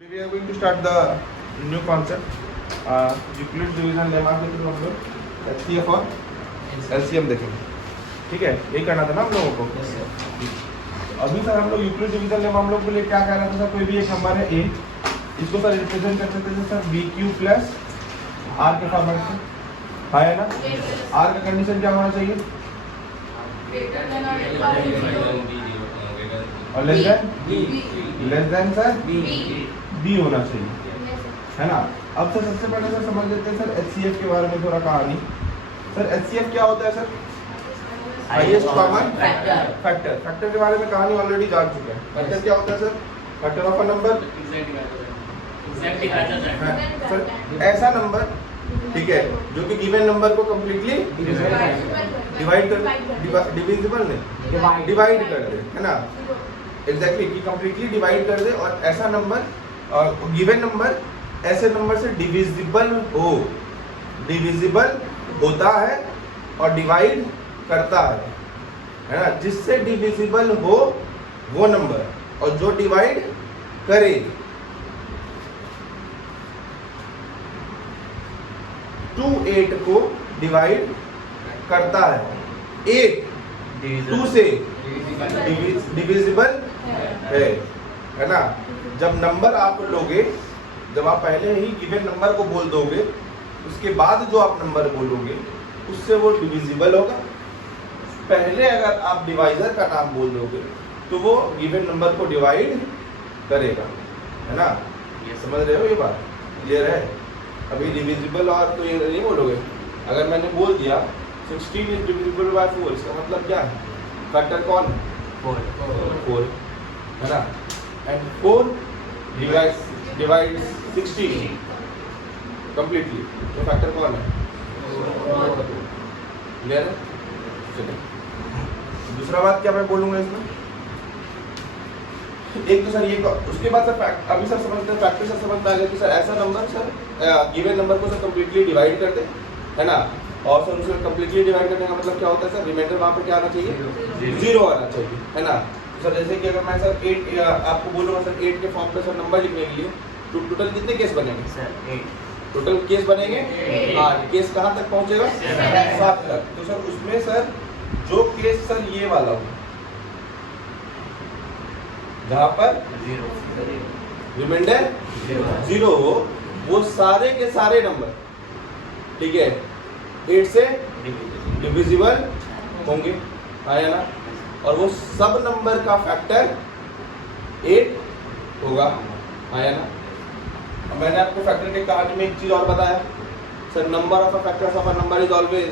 Today we are going to start the new concept, Euclid division lemma के through हम लोग HCF और LCM देखेंगे. ठीक है, यही करना था ना हम लोगों को. अभी सर हम लोग यूक्लिड डिवीजन लेमा हम लोग के लिए क्या कह रहा था सर, कोई भी एक नंबर है a, इसको सर रिप्रेजेंट कर सकते थे सर bq प्लस r के फॉर्मेट से. है ना? r का कंडीशन क्या होना चाहिए और लेस देन सर b होना चाहिए, है ना. अब सर सबसे पहले सर समझ लेते हैं सर HCF के बारे में थोड़ा कहानी. सर HCF क्या होता है sir? Highest common factor. Factor के बारे में कहानी ऑलरेडी जान चुके हैं. फैक्टर क्या होता है sir? Factor of a number, sir ऐसा नंबर, ठीक है, जो कि गिवन नंबर को कंप्लीटली डिवाइड कर, डिविजिबल नहीं, डिवाइड कर दे, है ना. एग्जैक्टली कि कंप्लीटली डिवाइड कर दे और ऐसा नंबर, गिवन नंबर ऐसे नंबर से डिविजिबल हो, डिविजिबल होता है और डिवाइड करता है ना. जिससे डिविजिबल हो वो नंबर और जो डिवाइड करे. टू 8 को डिवाइड करता है, 8 2 से डिविजिबल है ना. जब नंबर आप लोगे, जब आप पहले ही गिवन नंबर को बोल दोगे, उसके बाद जो आप नंबर बोलोगे उससे वो डिविजिबल होगा. पहले अगर आप डिवाइजर का नाम बोल दोगे तो वो गिवन नंबर को डिवाइड करेगा, है ना. ये समझ रहे हो, ये बात क्लियर है. अभी डिविजिबल और तो ये नहीं बोलोगे. अगर मैंने बोल दिया 16 इज डिविजिबल बाय 4, इसका मतलब क्या है? फैक्टर कौन है? 4, है ना. एंड 4 डिवाइड 16 कंप्लीटली, तो फैक्टर कौन है? क्लियर है. चलिए दूसरा बात क्या मैं बोलूंगा इसमें. एक तो सर ये, उसके बाद सर अभी सर समझते हैं फैक्टर. सर समझता है कि सर ऐसा नंबर सर गिवन नंबर को सर कंप्लीटली डिवाइड कर दे, है ना. और सर उसे कंप्लीटली डिवाइड करने का मतलब क्या होता है सर? रिमाइंडर वहाँ पे क्या आना चाहिए? 0 आना चाहिए, है ना. सर जैसे कि अगर मैं सर 8 आपको बोलूँगा सर 8 के फॉर्म पे सर नंबर लिखने के लिए, तो टोटल कितने केस बनेंगे सर? 8 टोटल केस बनेंगे. हाँ, केस कहाँ तक पहुँचेगा? 7 तक. तो सर उसमें सर जो केस सर ये वाला हो, जहाँ पर रिमाइंडर 0 हो, वो सारे के सारे नंबर, ठीक है, 8 से डिविजिबल होंगे, आया ना. और वो सब नंबर का फैक्टर 8 होगा, आया ना. अब मैंने आपको फैक्टर के कहानी में एक चीज और बताया sir, number of a factors of a number is always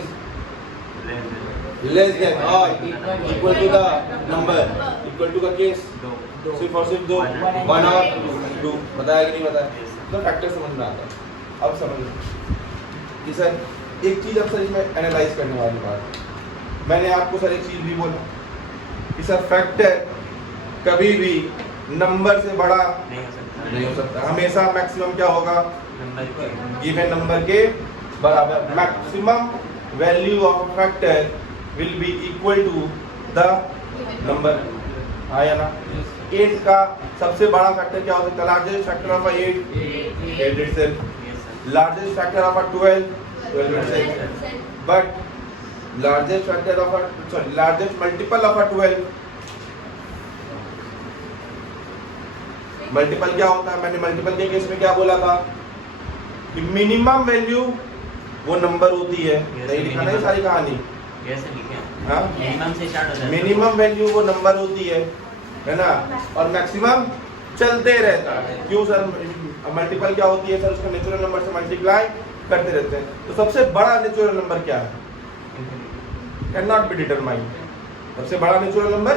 less than और equal to the number, equal to का केस सिर्फ और सिर्फ 2, 1 और 2. बताया कि नहीं बताया? तो फैक्टर समझ में आता है. अब समझ कि सर एक चीज अब सर इसमें एनालाइज करने वाली बात, मैंने आपको सर एक चीज भी बोला कि सर फैक्टर कभी भी नंबर से बड़ा नहीं हो सकता. हमेशा मैक्सिमम क्या होगा? गिवन नंबर के बराबर. Maximum value of factor will be equal to the number, आया ना. 8 का सबसे बड़ा फैक्टर क्या हो सकता है? Largest factor of 8 itself. Largest factor of 12 itself. But largest factor of largest multiple of 12, multiple क्या होता है? मैंने मल्टीपल के केस में क्या बोला था कि मिनिमम वैल्यू वो नंबर होती है. नहीं लिखा नहीं सारी कहानी? मिनिमम से स्टार्ट होता है. मिनिमम वैल्यू वो नंबर होती है ना. और मैक्सिमम चलते रहता है. क्यों सर? मल्टीपल क्या होती है सर? उसको नेचुरल नंबर से मल्टीप्लाई करते रहते हैं. तो सबसे बड़ा नेचुरल नंबर क्या है? Can not be determined. सबसे बड़ा natural number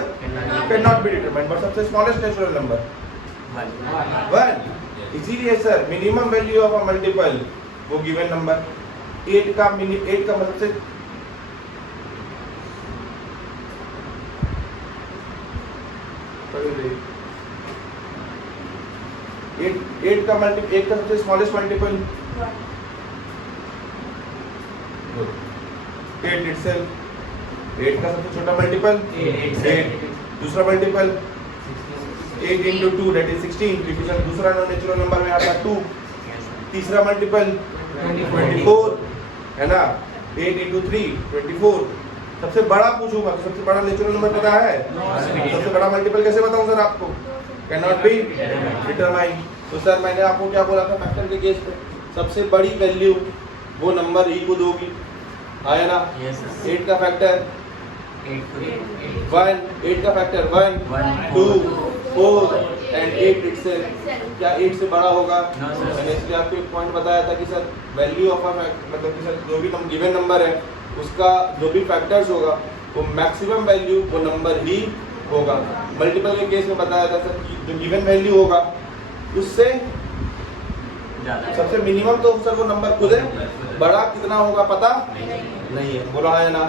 can not be determined. But सबसे स्मॉलेस्ट नेचुरल नंबर 1. इसीलिए sir minimum value of a multiple वो गिवन नंबर 8 का मतलब से 8 का मल्टीपल, 8 का सबसे स्मॉलेस्ट मल्टीपल 8 itself. 8 का सबसे छोटा मल्टीपल 8. दूसरा मल्टीपल 8 into 2 that is 16, क्योंकि सर दूसरा नेचुरल नंबर में आता 2, तीसरा मल्टीपल 24 है ना, 8 into 3 24। सबसे बड़ा पूछूंगा तो सबसे बड़ा नेचुरल नंबर पता है? सबसे बड़ा मल्टीपल कैसे बताऊं सर आपको? Can not be determine. तो सर मैंने आपको क्या बोला था फैक्टर के केस पे, सबसे बड़ी वैल्यू वो नंबर ही को दोगी, आया ना? 8 का फैक्टर 1, 8 का फैक्टर 1 2 4 एंड 8 इटसेल्फ। क्या 8 से बड़ा होगा? मैंने इसलिए आपको एक पॉइंट बताया था कि सर वैल्यू ऑफ मतलब कि सर जो भी गिवन नंबर है उसका जो भी फैक्टर्स होगा वो मैक्सिमम वैल्यू वो नंबर ही होगा। मल्टीपल के केस में बताया था सर जो गिवन वैल्यू होगा उससे सबसे मिनिमम तो सर वो नंबर खुद है, बड़ा कितना होगा पता नहीं है। बोला है ना?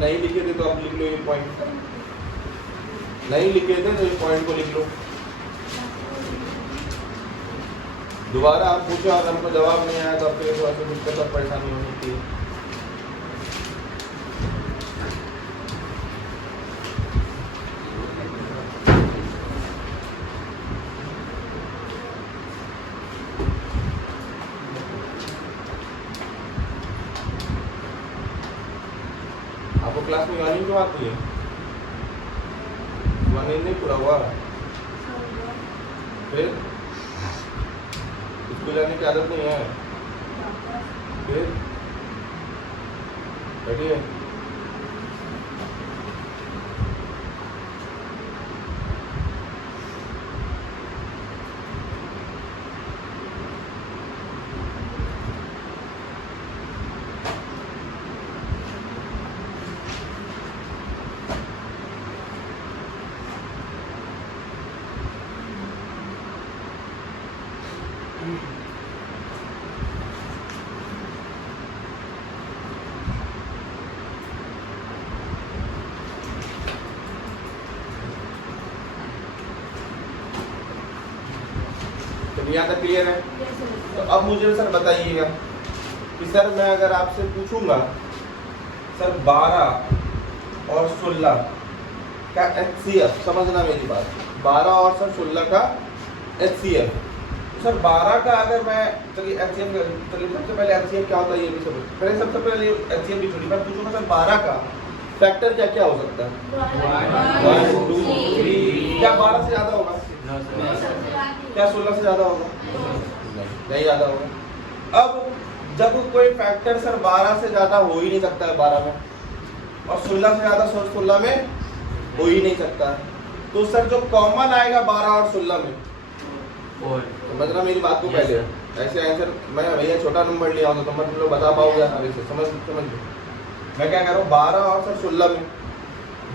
नहीं लिखे थे तो आप लिख लो ये पॉइंट, नहीं लिखे थे तो इस पॉइंट को लिख लो। दोबारा आप पूछो और हमको जवाब नहीं आया तो आपके थोड़ा सा दिक्कत और परेशानी हो सकती है। आपको क्लास में गानी क्यों आती है? गानी नहीं पूरा हुआ फिर स्कूल जाने की आदत नहीं है, फिर बैठिए। यहाँ तक क्लियर है? तो अब मुझे सर बताइएगा कि सर मैं अगर आपसे पूछूंगा सर 12 और 16 का HCF, समझना मेरी बात, 12 और सर 16 का HCF। सर 12 का अगर मैं चलिए HCF, चलिए सबसे पहले HCF क्या होता है ये भी समझ, पहले सबसे पहले HCF भी छोड़ी, मैं पूछूंगा सर 12 का फैक्टर क्या क्या हो सकता है? 1 2 3। क्या 12 से ज्यादा होगा? क्या 16 से ज्यादा होगा? नहीं ज्यादा होगा। अब जब कोई फैक्टर सर 12 से ज्यादा हो ही नहीं सकता है 12 में, और 16 से ज्यादा 16 में हो ही नहीं सकता है, तो सर जो कॉमन आएगा 12 और 16 में, समझना मेरी बात को पहले। ऐसे आंसर मैं भैया छोटा नंबर लिया हूँ तो तुम लोग बता पाओगे आसानी से, समझ मैं क्या कह रहा हूँ, 12 और सर 16 में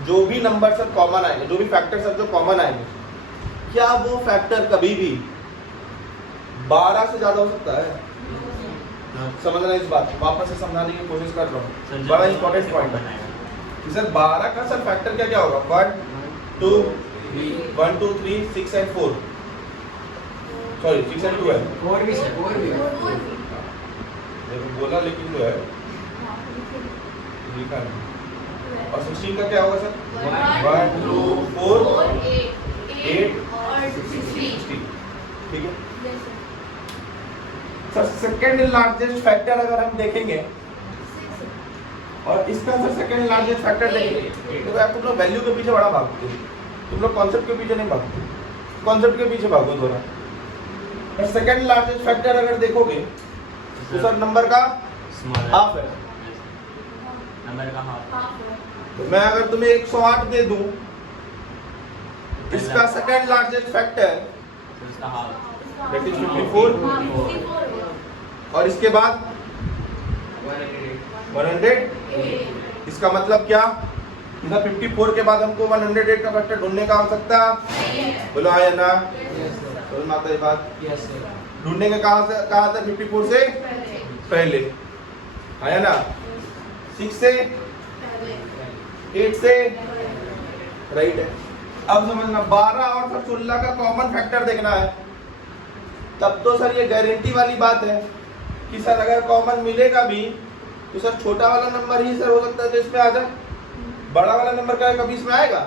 जो भी नंबर सर कॉमन आएंगे, जो भी फैक्टर सर जो कॉमन आएंगे, क्या वो फैक्टर कभी भी 12 से ज्यादा हो सकता है? समझना इस बात, वापस से समझाने की कोशिश कर रहा हूँ, बड़ा इंपॉर्टेंट पॉइंट है कि सर 12 का सर फैक्टर क्या क्या होगा? 1 2 1 2 3 6 एंड 4, सॉरी 6 एंड 2 है, 4 भी देखो बोला लेकिन जो है लिखा नहीं। और 16 का क्या होगा सर? 1 2 4 8 और 16, ठीक है सर। सेकंड लार्जेस्ट फैक्टर अगर हम देखेंगे और इसका सर सेकंड लार्जेस्ट फैक्टर देखेंगे तो आप तुम लोग वैल्यू के पीछे बड़ा भागते हो, तुम लोग कॉन्सेप्ट के पीछे नहीं भागते, कॉन्सेप्ट के पीछे भागो थोड़ा। और सेकंड लार्जेस्ट फैक्टर अगर देखोगे तो सर नंबर का हाफ है, नंबर का हाफ। तो मैं अगर तुम्हें 108 दे दूं, इसका second largest factor that is 54, और इसके बाद 100। इसका मतलब क्या? 54 के बाद हमको 108 का फैक्टर ढूंढने का आवश्यकता बोलो आया ना? बोलो माता ये बात ढूंढने का कहाँ था? 54 से पहले, आया ना? 6 से 8 से राइट है। अब समझना 12 और 16 का कॉमन फैक्टर देखना है, तब तो सर ये गारंटी वाली बात है कि सर अगर कॉमन मिलेगा भी तो सर छोटा वाला नंबर ही सर हो सकता है जो इसमें आ जाए, बड़ा वाला नंबर का कभी इसमें आएगा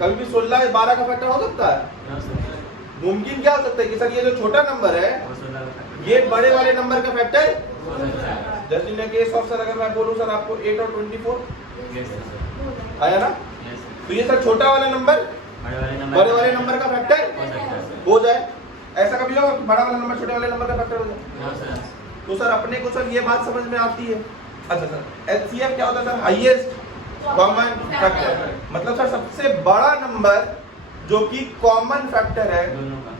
कभी भी 16 या 12 का फैक्टर हो सकता है? मुमकिन क्या हो सकता है कि सर ये जो छोटा नंबर है ये बड़े वाले नंबर का फैक्टर, जैसे इन केस ऑफ सर अगर मैं बोलूं सर आपको 8 और 24 आया ना, तो ये सर छोटा वाला नंबर बड़े वाले नंबर का फैक्टर हो जाए। ऐसा कभी होगा कि बड़ा वाला नंबर छोटे वाले नंबर का फैक्टर हो जाए? तो सर अपने को सर ये बात समझ में आती है। अच्छा सर एचसीएफ क्या होता है सर? हाईएस्ट कॉमन फैक्टर, मतलब सर सबसे बड़ा नंबर जो कि कॉमन फैक्टर है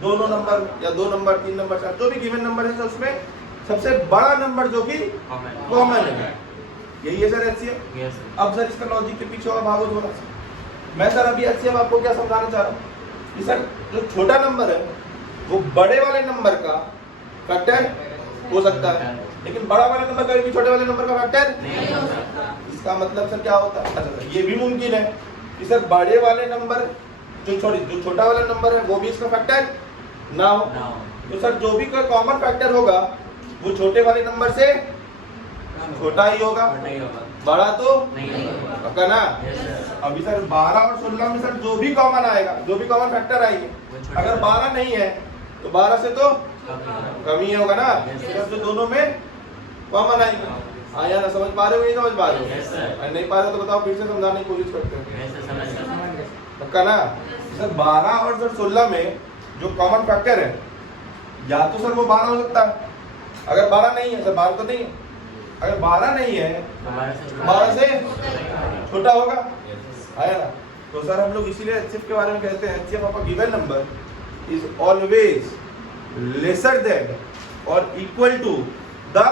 दोनों नंबर या 2 नंबर 3 नंबर जो भी गिवन नंबर है सर उसमें सबसे बड़ा नंबर जो कि कॉमन है, यही है सर एचसीएफ। अब सर इसका लॉजिक के पीछे और भागो थोड़ा सा। मैं सर अभी एचसीएफ आपको क्या समझाना चाह रहा हूँ कि सर जो छोटा नंबर है वो बड़े वाले नंबर का फैक्टर हो सकता है, लेकिन बड़ा वाला नंबर कभी भी छोटे वाले नंबर का फैक्टर नहीं हो सकता। इसका मतलब सर क्या होता है? अच्छा ये भी मुमकिन है कि सर बड़े वाले नंबर जो छोटा वाला नंबर है वो भी इसका फैक्टर ना हो। तो सर जो भी कोई कॉमन फैक्टर होगा वो छोटे वाले नंबर से छोटा ही होगा, बड़ा तो पक्का ना। अभी सर 12 और 16 में सर जो भी कॉमन आएगा, जो भी कॉमन फैक्टर आएंगे, अगर 12 नहीं है तो 12 से तो कम ही होगा ना, तो दोनों में कॉमन आएगा। आया ना? समझ पा रहे हो? नहीं समझ पा रहे हो? नहीं पा रहे हो तो बताओ, फिर से समझाने की कोशिश करते हैं, पक्का ना। सर 12 और सर 16 में जो कॉमन फैक्टर है या तो सर वो 12 हो सकता है, अगर 12 नहीं है सर 12 तो नहीं है, अगर 12 नहीं है तो 12 से छोटा होगा। आया ना? तो सर हम लोग इसीलिए एचसीएफ के बारे में कहते हैं HCF of a given number is always lesser than और equal to the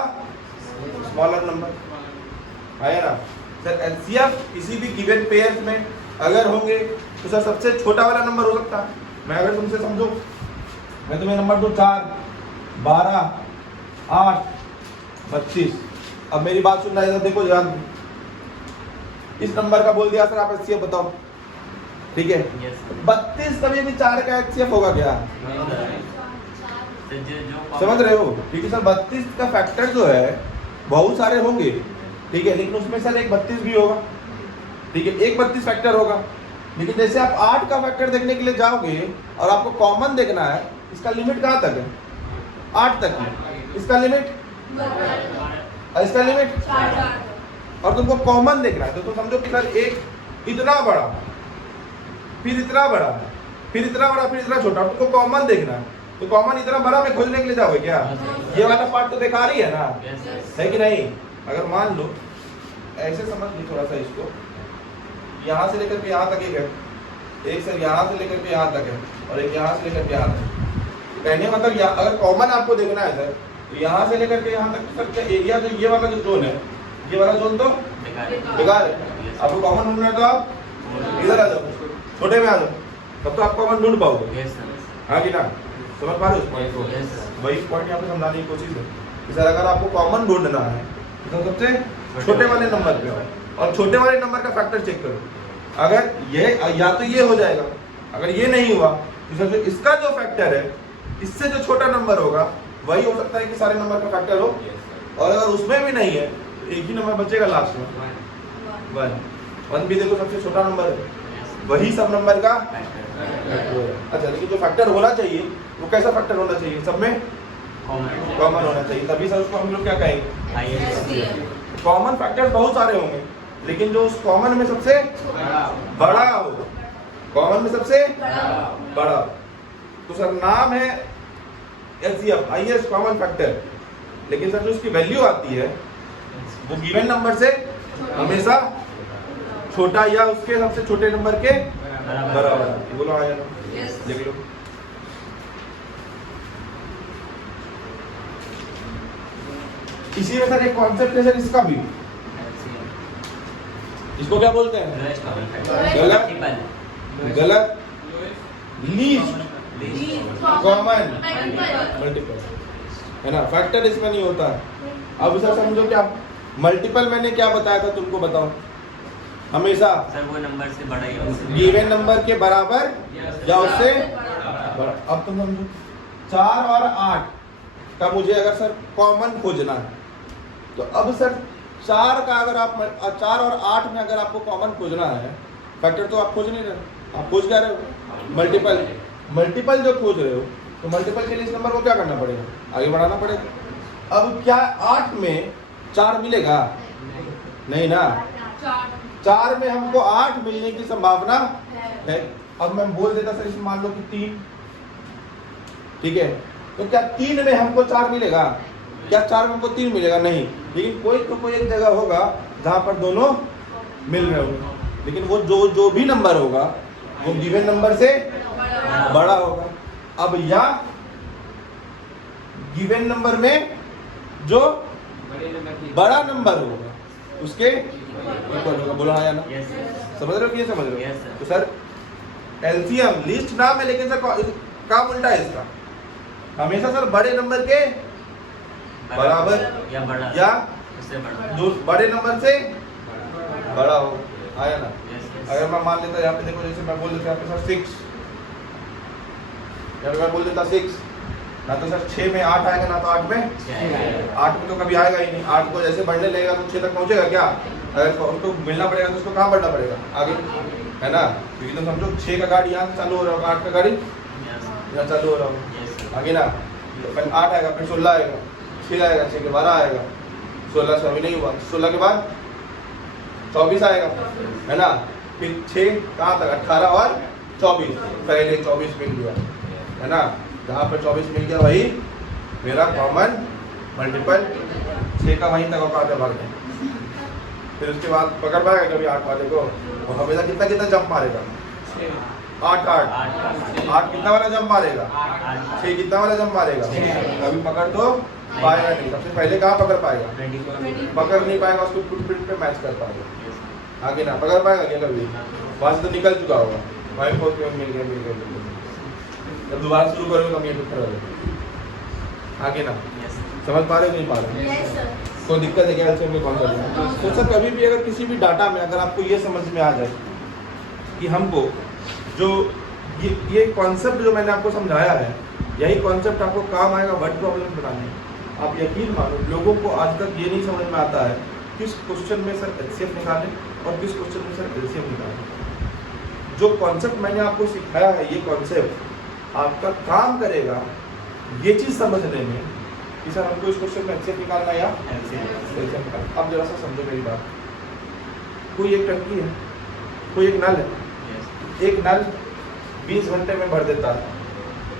smaller number. आया ना? सर एचसीएफ किसी भी गिवन पेयर्स में अगर होंगे तो सर सबसे छोटा वाला नंबर हो सकता है। मैं अगर तुमसे समझो, मैं तुम्हें नंबर दूं 4, 12, 8, 32। अब मेरी बात सुन रहा है, देखो ध्यान, इस नंबर का बोल दिया सर आप एचसीएफ बताओ, ठीक है? 32 कभी भी 4 का एचसीएफ होगा क्या? समझ रहे हो? ठीक है सर 32 का फैक्टर जो है बहुत सारे होंगे, ठीक है, लेकिन उसमें सर एक 32 भी होगा, ठीक है, एक 32 फैक्टर होगा। लेकिन जैसे आप 8 का फैक्टर देखने के लिए जाओगे और आपको कॉमन देखना है, इसका लिमिट कहाँ तक है? 8 तक है। इसका लिमिट, इसका लिमिट, और तुमको कॉमन देखना है तो तुम समझो कि सर एक इतना बड़ा, फिर इतना बड़ा, फिर इतना बड़ा, फिर इतना छोटा, तुमको कॉमन देखना है। तो कॉमन इतना बड़ा में खोजने के लिए जाओगे क्या? ये वाला पार्ट तो देखा रही है ना, है कि नहीं? अगर मान लो ऐसे समझ लो थोड़ा सा इसको, यहाँ से लेकर के यहाँ तक एक है, एक सर यहाँ से लेकर के यहाँ तक है, और एक यहाँ से लेकर के यहाँ तक। कहने मतलब अगर कॉमन आपको देखना है सर तो यहाँ से लेकर के यहाँ तक सर एरिया जो ये वाला जो जोन है, ये वाला जोन तो बेकार है। आपको कॉमन ढूंढना है तो आप इधर आ जाओ, छोटे में आ जाओ, तब तो आप कॉमन ढूंढ पाओगे, हाँ कि ना? समझ पा रहे हो उस पॉइंट को? वही पॉइंट यहाँ पे समझाने की कोशिश है कि सर अगर आपको कॉमन ढूंढना है तो सबसे छोटे वाले नंबर पे आओ और छोटे वाले नंबर का फैक्टर चेक करो। अगर ये या तो ये हो जाएगा, अगर ये नहीं हुआ तो सर जो इसका जो फैक्टर है इससे जो छोटा नंबर होगा वही हो सकता है कि सारे नंबर का फैक्टर हो, और अगर उसमें भी नहीं है तो एक ही नंबर बचेगा लास्ट में, 1 भी देखो सबसे छोटा नंबर है, वही सब नंबर का अच्छा। लेकिन जो फैक्टर होना चाहिए वो कैसा फैक्टर होना चाहिए? सब में कॉमन होना चाहिए, तभी सर उसको हम लोग क्या कहेंगे? कॉमन फैक्टर्स बहुत सारे होंगे लेकिन जो उस कॉमन में सबसे बड़ा हो, कॉमन में सबसे बड़ा, तो सर नाम है एचसीएफ, हाईएस्ट कॉमन फैक्टर। लेकिन सर जो उसकी वैल्यू आती है वो गिवन नंबर से हमेशा छोटा या उसके सबसे छोटे नंबर के बराबर। बोलो आया ना? देख लो इसी में सर एक कॉन्सेप्ट है सर इसका भी, इसको क्या बोलते हैं? गलत लीस्ट कॉमन मल्टीपल, है ना? फैक्टर इसमें नहीं होता है। अब सर समझो क्या मल्टीपल मैंने क्या बताया था तुमको, बताओ? हमेशा सर वो नंबर से बड़ा ही होगा, गिवन नंबर के बराबर या उससे बड़ा। अब तुम समझो 4 और 8 का मुझे अगर सर कॉमन खोजना है तो अब सर 4 का अगर आप 4 और 8 में अगर आपको कॉमन खोजना है, फैक्टर तो आप खोज नहीं रहे, आप खोज क्या रहे हो? मल्टीपल। मल्टीपल जो खोज रहे हो तो मल्टीपल के लिए इस नंबर को क्या करना पड़ेगा? आगे बढ़ाना पड़ेगा। अब क्या 8 में 4 मिलेगा? नहीं ना। 4 में हमको 8 मिलने की संभावना है। अब मैं बोल देता सर इसमें मान लो कि 3, ठीक है, तो क्या 3 में हमको 4 मिलेगा? क्या 4 में हमको 3 मिलेगा? नहीं। लेकिन कोई एक जगह होगा जहां पर दोनों मिल रहे होंगे, लेकिन वो जो भी नंबर होगा वो गिवन नंबर से बड़ा होगा। अब या गिवन नंबर में जो बड़ा नंबर होगा उसके इक्वल होगा। बोला या ना? समझ रहे हो कि ये समझ रहे हो? तो सर एलसीएम लिस्ट नाम है, लेकिन सर काम उल्टा है इसका। हमेशा सर बड़े नंबर के बराबर या उससे बड़ा, जो बड़े नंबर से बड़ा हो। आया ना? अगर मैं मान लेता यहाँ पे देखो, जैसे मैं बोल देता यहाँ पे सर 6, यहाँ पे मैं बोल देता 6, ना तो सर 6 में 8 आएगा, ना तो 8 में 8 में तो कभी आएगा ही नहीं। 8 को जैसे बढ़ने लगेगा तो 6 तक पहुंचेगा क्या? अगर उसको मिलना पड़ेगा तो उसको कहाँ बढ़ना पड़ेगा? आगे, है ना? क्योंकि तो समझो 6 का गाड़ी यहाँ से चालू हो रहा होगा, 8 का गाड़ी यहाँ चालू हो रहा होगा, आगे ना। तो पहले 8 आएगा, फिर 16 आएगा, 6 आएगा, 6 के 12 आएगा, 16 से अभी नहीं हुआ, 16 के बाद 24 आएगा, है ना? फिर 6 कहाँ तक? 18 और 24, पहले 24 मिल गया, है ना? जहाँ पर 24 मिल गया वही मेरा कॉमन मल्टीपल। 6 का वहीं तक औकात है भागने। फिर उसके बाद पकड़ पाएगा कभी 8 वाले को? वो हमेशा कितना जंप मारेगा? 8 कितना वाला जंप मारेगा? 6 कितना वाला जंप मारेगा? कभी पकड़ तो पाएगा नहीं। सबसे पहले कहाँ पकड़ पाएगा? पकड़ नहीं पाएगा, उसको फुटप्रिंट पे मैच कर पाएगा, आगे ना पकड़ पाएगा क्या कभी? वहां से तो निकल चुका होगा, वहीं पहुंच मिल गया। जब दोबारा शुरू करोगे तो ये खड़ा होगा, आगे ना। समझ पा रहे हो? नहीं पा रहे? कोई दिक्कत है क्या? एलसीएम में कौन सा? तो सर कभी भी अगर किसी भी डाटा में अगर आपको ये समझ में आ जाए कि हमको जो ये कॉन्सेप्ट जो मैंने आपको समझाया है, यही कॉन्सेप्ट आपको काम आएगा वर्ड प्रॉब्लम बनाने। आप यकीन मानो लोगों को आज तक ये नहीं समझ में आता है किस क्वेश्चन में सर एचसीएफ निकालें और किस क्वेश्चन में सर एलसीएम निकालें। जो कॉन्सेप्ट मैंने आपको सिखाया है, ये कॉन्सेप्ट आपका काम करेगा ये चीज़ समझने में कि सर हमको इस क्वेश्चन में एचसीएफ निकालना या एलसीएम निकालना। अब जरा सा समझो मेरी बात। कोई एक टंकी है, कोई एक नल है, एक नल 20 घंटे में भर देता है,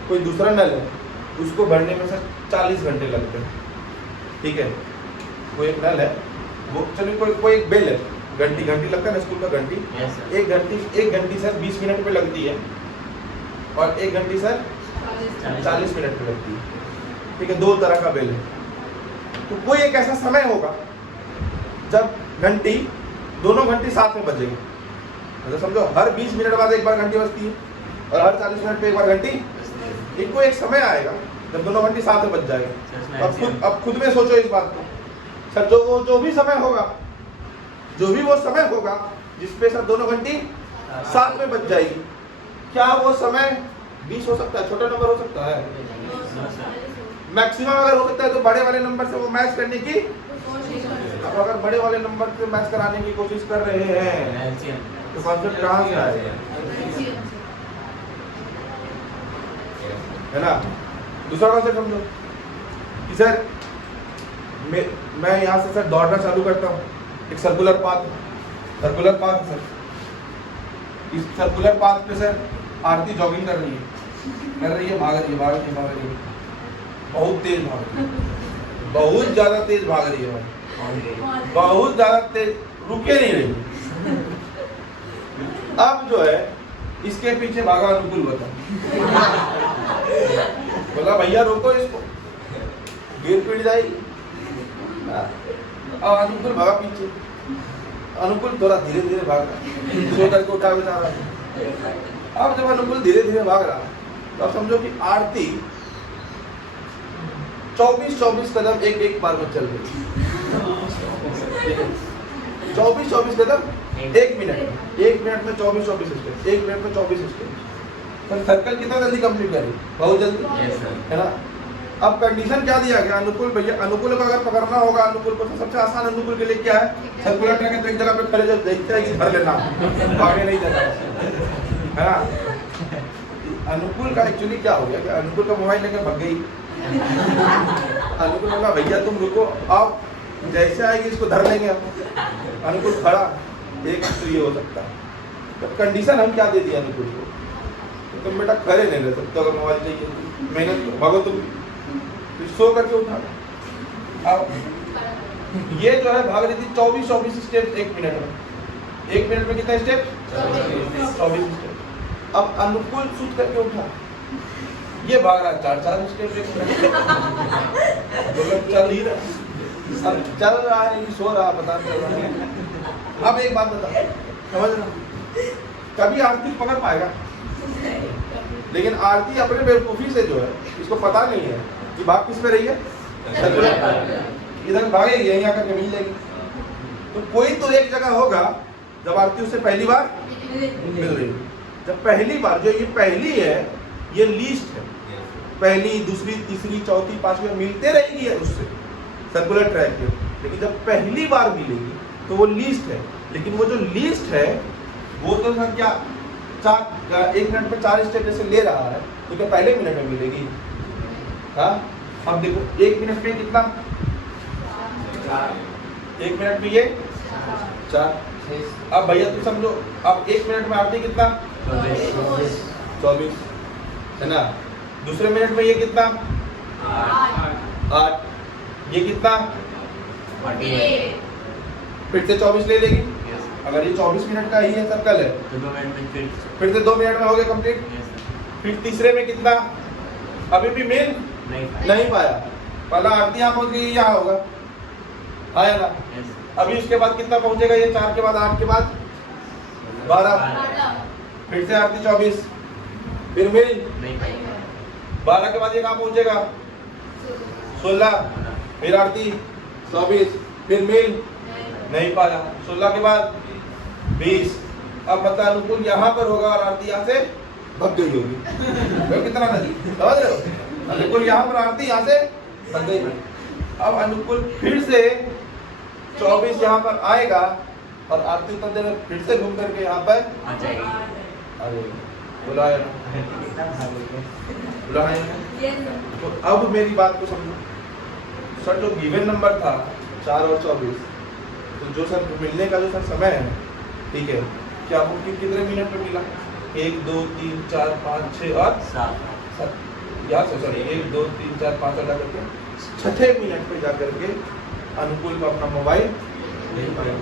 कोई दूसरा नल है उसको भरने में सर 40 घंटे लगते हैं, ठीक है? कोई एक नल है, वो चलिए कोई एक बेल है, घंटी लगता है ना स्कूल का घंटी, एक घंटी सर 20 मिनट पे लगती है और एक घंटी सर 40 मिनट पे लगती है, ठीक है? दो तरह का बेल है। तो कोई एक ऐसा समय होगा जब घंटी दोनों घंटी साथ में बजेगी, मतलब समझो हर 20 मिनट बाद एक बार घंटी बजती है और हर 40 मिनट पे एक बार घंटी। इनको एक समय आएगा जब दोनों घंटी साथ में बज जाएगा। अब खुद में सोचो इस बात को सर, जो भी समय होगा, जो भी वो समय होगा जिसपे सर दोनों घंटी साथ में बज जाएगी, क्या वो समय 20 हो सकता है? छोटा नंबर हो सकता है? मैक्सिमम अगर हो सकता है तो बड़े वाले नंबर से वो मैच करने की, अब अगर बड़े वाले नंबर से मैच कराने की कोशिश कर रहे हैं तो कॉन्सेप्ट कहाँ से आएगा? है ना? दूसरा कॉन्सेप्ट समझो कि सर मैं यहाँ से सर दौड़ना चालू करता हूँ, एक सर्कुलर पाथ सर, इस सर्कुलर पाथ पे सर आरती जॉगिंग कर रही है, भाग रही है, बहुत तेज भाग रही है, बहुत ज्यादा तेज भाग रही है, बहुत ज्यादा तेज, रुके नहीं रही। अब जो है इसके पीछे भागा अनुकूल, बोला भैया रोको इसको, गिर पीट जाएगी। अनुकूल भागा पीछे, अनुकूल थोड़ा धीरे धीरे भाग रहा, सो करके उठा बिठा रहा। अब जब अनुकूल धीरे धीरे भाग रहा तो अब समझो कि आरती 24 कदम एक बार में चल रही, 24 कदम एक मिनट में 24 स्टेप, 1 मिनट में 24 स्टेप। तो सर्कल कितना जल्दी कंप्लीट करें? बहुत जल्दी, है ना? अब कंडीशन क्या दिया गया? अनुकूल भैया, अनुकूल को अगर पकड़ना होगा, अनुकूल को तो सबसे आसान अनुकूल के लिए क्या है? सर्कुलर ट्रैक है तो एक जगह पे खड़े जब देखते हैं कि धर लेना, आगे नहीं जाना, है ना। अनुकूल का एक्चुअली क्या हो गया कि अनुकूल का मोबाइल लेकर भाग गई। अनुकूल बोला भैया तुम रुको, आप जैसे आएगी इसको धर लेंगे हम। अनुकूल खड़ा, एक तो ये हो सकता है। तो कंडीशन हम क्या दे दिया अनुकूल को, तो तुम बेटा खड़े नहीं रह सकते, अगर मोबाइल चाहिए मेहनत भागो तुम सो करके उठा। अब ये जो है भाग रही थी 24 स्टेप 1 मिनट में। 1 मिनट में कितना स्टेप? 24 स्टेप। अब अनुकूल सूत करके उठा, ये भाग रहा 4 स्टेप 1 मिनट। चल ही रहा, अब चल रहा है कि सो रहा पता नहीं चल रहा है। अब एक बात बता, समझ रहा, कभी आरती पकड़ पाएगा, लेकिन आरती अपने बेवकूफी से जो है, इसको पता नहीं है कि भाग किस पे रही है, इधर भागेगी यहीं आकर के मिल जाएगी। तो कोई तो एक जगह होगा जब आरती उससे पहली बार मिल रही है। जब पहली बार, जो ये पहली है, ये लीस्ट है, पहली दूसरी तीसरी चौथी पांचवी मिलते रहेगी है उससे सर्कुलर ट्रैक पे, लेकिन जब पहली बार मिलेगी तो वो लीस्ट है। लेकिन वो जो लीस्ट है वो तो सर क्या 1 मिनट में 4 स्टेप जैसे ले रहा है, तो क्या पहले मिनट में मिलेगी? हाँ, अब देखो 1 मिनट में कितना, 1 मिनट में ये 4। अब भैया तुम समझो, अब 1 मिनट में आरती कितना, 24 है ना। दूसरे मिनट में ये कितना, 8। ये कितना, 48। फिर से 24 ले लेगी। अगर ये 24 मिनट का ही है सर्कल है, तो 2 मिनट में फिर से 2 मिनट में हो गया कंप्लीट। फिर तीसरे में कितना, अभी भी मिल नहीं पाया, पहला आरती यहाँ पहुंच गई, यहाँ होगा, आया ना। अभी उसके बाद कितना पहुंचेगा, ये 4 के बाद 8 के बाद 12, फिर से आरती 24, फिर मिल 12 के बाद ये कहाँ पहुंचेगा, 16, फिर आरती 24, फिर मिल नहीं पाया, 16 के बाद 20। अब मतलब अनुकूल यहाँ पर होगा और आरती यहाँ से भग गई होगी। कितना नजदीक, समझ रहे हो? अनुकूल यहाँ पर, आरती यहाँ से भग गई। अब अनुकूल फिर से 24 यहाँ पर आएगा और आरती उतना देर फिर से घूम करके यहाँ पर आ जाएगी। अरे बुलाया ना, बुलाया ना। तो अब मेरी बात को समझो सर, जो गिवन नंबर था 4 और 24, तो जो सर मिलने का जो सर समय है, ठीक है, क्या वो कितने मिनट में मिला? 1 2 3 4 5 6 और 7। याद है सर, 1 2 3 4 5 अदा करके 6 मिनट पे जा करके अनुकूल को अपना मोबाइल नहीं पाया,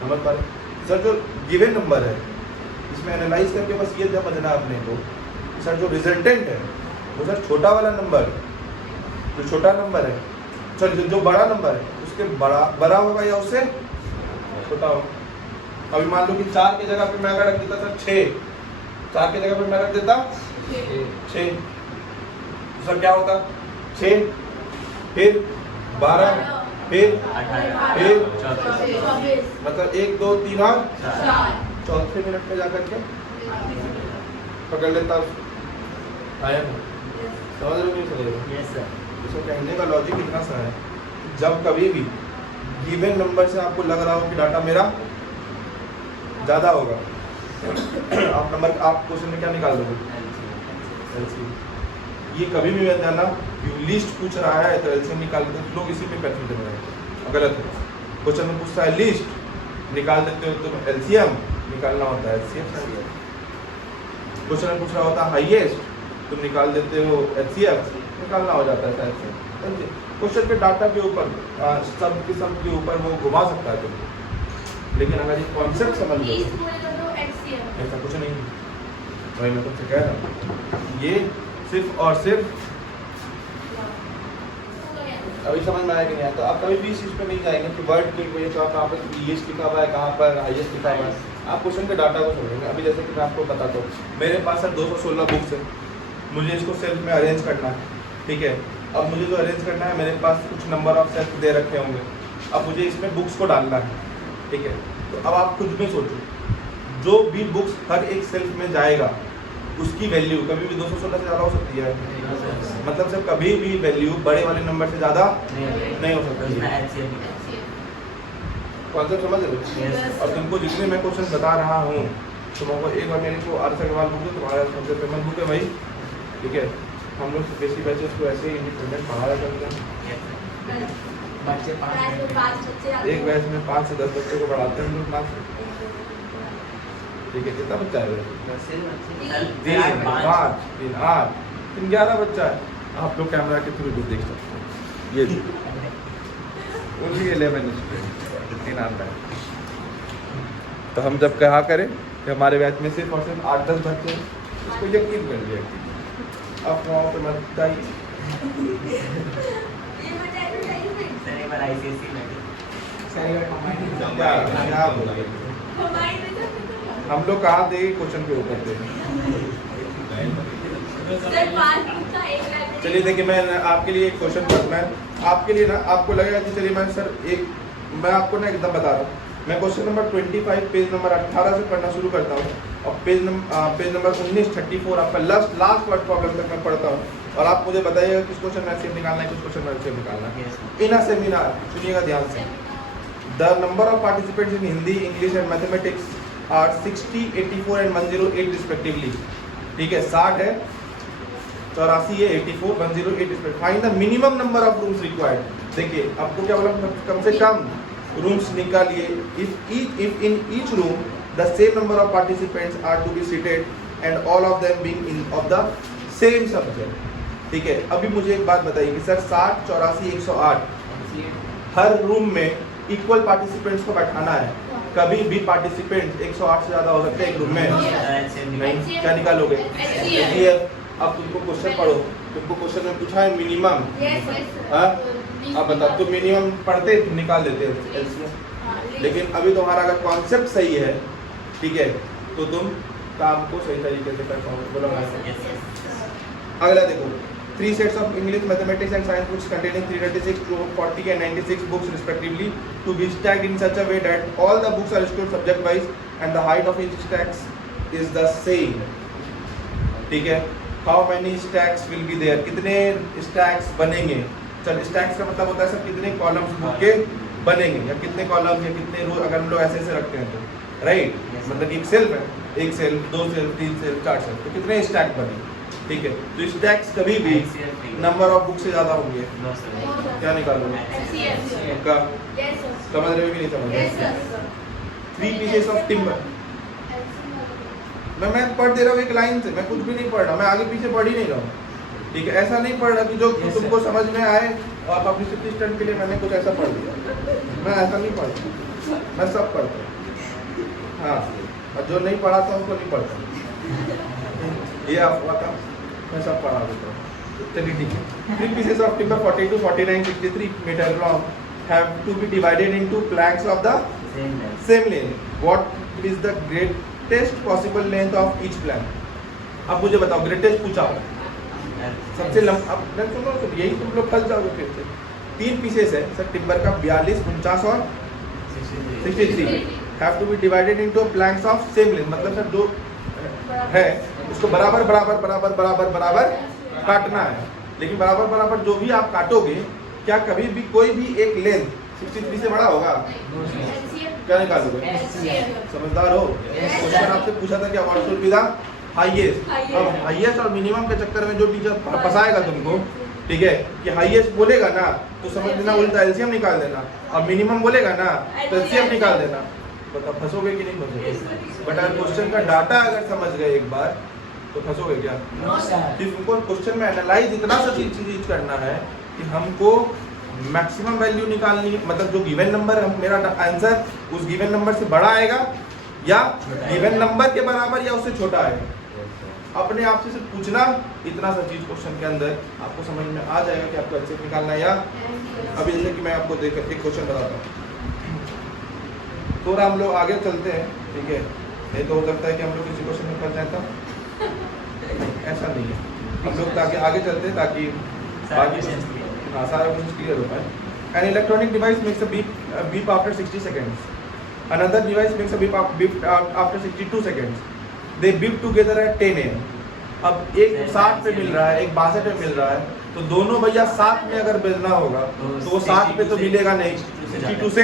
समझ पा रहे सर। जो गिवन नंबर है इसमें एनालाइज करके बस ये समझना अपने को, सर जो रिजल्टेंट है वो सर छोटा वाला नंबर, जो छोटा नंबर है, सर जो बड़ा नंबर है उसके बड़ा होगा या उससे छोटा होगा। अभी मान लो कि 4 की जगह पे मैं अगर रख देता सर 6, 4 की जगह पे मैं रख देता 6, तो सर क्या होता, 6 फिर 12 फिर 24, मतलब 1 2 3 और 4 मिनट में जाकर के पकड़ लेता आया ना। समझ रहे हो नहीं समझ रहे? Yes sir. इसको कहने का लॉजिक इतना सा है, जब कभी भी गिवन नंबर से आपको लग रहा हो कि डाटा मेरा ज़्यादा होगा, आप क्वेश्चन में क्या निकाल दोगे, एलसीएम। ये कभी भी मत जाना लिस्ट पूछ रहा है तो एलसीएम निकाल देते लोग, इसी में कंफ्यूजन में रहते हैं। गलत है, क्वेश्चन में पूछता है लिस्ट, निकाल देते हो तुम एलसीएम, निकालना होता है एचसीएफ। क्वेश्चन में पूछ रहा होता है हाईएस्ट, तुम निकाल देते हो एचसीएफ, निकालना हो जाता है शायद से। क्वेश्चन के डाटा के ऊपर सब के ऊपर वो घुमा सकता है तुम, लेकिन अगर ये कॉन्सेप्ट समझ लो ऐसा कुछ नहीं है। वही मैं तुमसे कह रहा हूँ, ये सिर्फ और सिर्फ अभी समझ में आया कि नहीं आया, तो आप कभी भी इस चीज़ पे नहीं जाएंगे कि वर्ड के वजह से कहाँ पर लीस्ट लिखा हुआ है, कहाँ पर हाईएस्ट लिखा हुआ है। आप क्वेश्चन के डाटा को समझेंगे। अभी जैसे कि मैं आपको बताता हूँ, मेरे पास सर 216 बुक्स है, मुझे इसको सेल्फ में अरेंज करना है, ठीक है। अब मुझे जो अरेंज करना है, मेरे पास कुछ नंबर ऑफ सेल्फ दे रखे होंगे, अब मुझे इसमें बुक्स को डालना है, ठीक है। तो अब आप खुद में सोचो, जो भी बुक्स हर एक सेल्फ में जाएगा उसकी वैल्यू कभी भी 216 से ज़्यादा हो सकती है, मतलब सर कभी भी वैल्यू बड़े वाले नंबर से ज़्यादा नहीं हो सकती है। कॉन्सेप्ट समझ रहे हो? और तुमको जितने मैं क्वेश्चन बता रहा हूँ तुमको एक बार मेरे को आर अग्रवाल बुक दो, तुम्हारा सबसे फेमस बुक है भाई, ठीक है। हम लोग बेसिक बैचेस को ऐसे ही इंडिपेंडेंट पढ़ाया करते हैं, बच्चे एक बैच में 5 से 10 बच्चों को पढ़ाते हैं हम लोग क्लास में, ठीक है। कितना बच्चा है? 5 3 8 3 11 बच्चा है। आप लोग कैमरा के थ्रू भी देख सकते हैं, ये उनकी 11 3 आता है। तो हम जब कहा करें कि हमारे बैच में सिर्फ और सिर्फ 8-10 बच्चे हैं, इसको यकीन कर लिया, अफवाहों पे मत जाइए। क्या बोलेंगे? हम लोग कहाँ थे क्वेश्चन के ऊपर थे। चलिए देखिए, मैं आपके लिए एक क्वेश्चन पढ़ना है, आपके लिए ना, आपको लगेगा कि चलिए मैं सर मैं आपको ना एकदम बता रहा हूँ। मैं क्वेश्चन नंबर 25 पेज नंबर 18 से पढ़ना शुरू करता हूँ और पेज नंबर 19 34 आपका लास्ट वर्ड प्रॉब्लम तक मैं पढ़ता हूँ और आप मुझे बताइएगा किस क्वेश्चन में सेम निकालना है, किस क्वेश्चन में सेम निकालना है। इन अ सेमिनार, सुनिएगा ध्यान से, the number of participants in Hindi, English and mathematics are 60, 84 and 108 respectively, ठीक है। 60 है, 84 है, 84, 108 respectively. Find the minimum number of rooms required. देखिए आपको क्या बोला, कम से कम रूम्स निकालिए। If in each room the same number of participants are to be seated and all of them being in of the same subject, ठीक है। अभी मुझे एक बात बताइए कि सर 60, 84, 108 हर रूम में इक्वल पार्टिसिपेंट्स को बैठाना है। कभी भी पार्टिसिपेंट 108 से ज्यादा हो सकते हैं एक रूम में, नहीं। क्या निकालोगे? अब तुमको क्वेश्चन पढ़ो, तुमको क्वेश्चन में पूछा है मिनिमम, हाँ अब बताओ, तुम मिनिमम पढ़ते तुम निकाल देते एलसीएम, लेकिन अभी तुम्हारा अगर कॉन्सेप्ट सही है, ठीक है, तो तुम काम को सही तरीके से कर पाओगे। बोलो अगला देखो, 3 sets of English, mathematics and science books containing 336, 240 and 96 books respectively to be stacked in such a way that all the books are stored subject wise and the height of each stacks is the same, ठीक है। How many stacks will be there? कितने stacks बनेंगे? चल stacks का मतलब होता है sir कितने कॉलम्स बुक के बनेंगे, या कितने कॉलम या कितने रो अगर हम लोग ऐसे रखते हैं तो, राइट। मतलब एक सेल्फ है, एक सेल्फ, 2 सेल्फ, 3 सेल्फ, 4 सेल्फ, तो कितने स्टैक बनेंगे, ठीक है। तो स्टैक्स कभी भी नंबर ऑफ बुक से ज्यादा होंगे, क्या निकालोगे? का समझ रहे हो कि नहीं समझ रहे? 3 pieces ऑफ टिम्बर, मैं पढ़ दे रहा हूँ एक लाइन से, मैं कुछ भी नहीं पढ़ रहा, मैं आगे पीछे पढ़ ही नहीं रहा हूँ, ठीक है। ऐसा नहीं पढ़ रहा कि जो तुमको समझ में आए और पब्लिसिटी स्टंट के लिए मैंने कुछ ऐसा पढ़ दिया, मैं ऐसा नहीं पढ़ता, मैं सब पढ़ता हूँ, हाँ। और जो नहीं पढ़ा था उसको नहीं पढ़ता, ये अफवाह था, मैं सब पढ़ा देता हूँ। चलिए ठीक है। 3 pieces of timber 42, 49, 63 meter long have to be divided into planks of the same length. What is the greatest possible length of each plank? अब मुझे बताओ, ग्रेटेस्ट पूछा हो, सबसे लंबा, अब सुनो तो यही तुम लोग फंस जाओगे फिर से। 3 पीसेस है सर टिम्बर का, 42, 49 और 63 have to be divided into planks of same length, मतलब सर जो है उसको बराबर बराबर बराबर बराबर बराबर काटना है। लेकिन बराबर बराबर जो भी आप काटोगे, क्या कभी भी कोई भी एक लेंथ 63 से बड़ा होगा? क्या निकालोगे? समझदार हो। क्वेश्चन आपसे पूछा था क्या what should be the highest. अब हाईएस्ट और मिनिमम के चक्कर में जो टीचर फंसाएगा तुमको, ठीक है, कि हाईएस्ट बोलेगा ना तो समझ लेना उल्टा एलसीएम निकाल देना, और मिनिमम बोलेगा ना तो एलसीएम निकाल देना। बताओ फंसोगे कि नहीं फंसोगे? बट अगर क्वेश्चन का डाटा अगर समझ गए एक बार तो फंसोगे क्या? तुमको क्वेश्चन में एनालाइज इतना सा चीज करना है कि हमको मैक्सिमम वैल्यू निकालनी, मतलब जो गिवन नंबर है मेरा आंसर उस गिवन नंबर से बड़ा आएगा या गिवन नंबर के बराबर या उससे छोटा आएगा। अपने आप से सिर्फ पूछना इतना सा चीज क्वेश्चन के अंदर आपको समझ में आ जाएगा कि आपको अच्छे निकालना है या। अभी जैसे कि मैं आपको एक क्वेश्चन बताता हूँ, थोड़ा हम लोग आगे चलते हैं, ठीक है, नहीं तो हो सकता है कि हम लोग किसी क्वेश्चन में फंस जाता, ऐसा नहीं है। हम लोग ताकि आगे चलते हैं ताकि हाँ सारा कुछ क्लियर हो पाए। An electronic device makes a beep after 60 seconds. Another device makes a beep after 62 seconds. They beep together at 10 AM. अब एक 60 पे मिल रहा है, एक 62 पे मिल रहा है, तो दोनों भैया साथ में अगर बजना होगा तो वो 60 पे तो मिलेगा नहीं, 62 से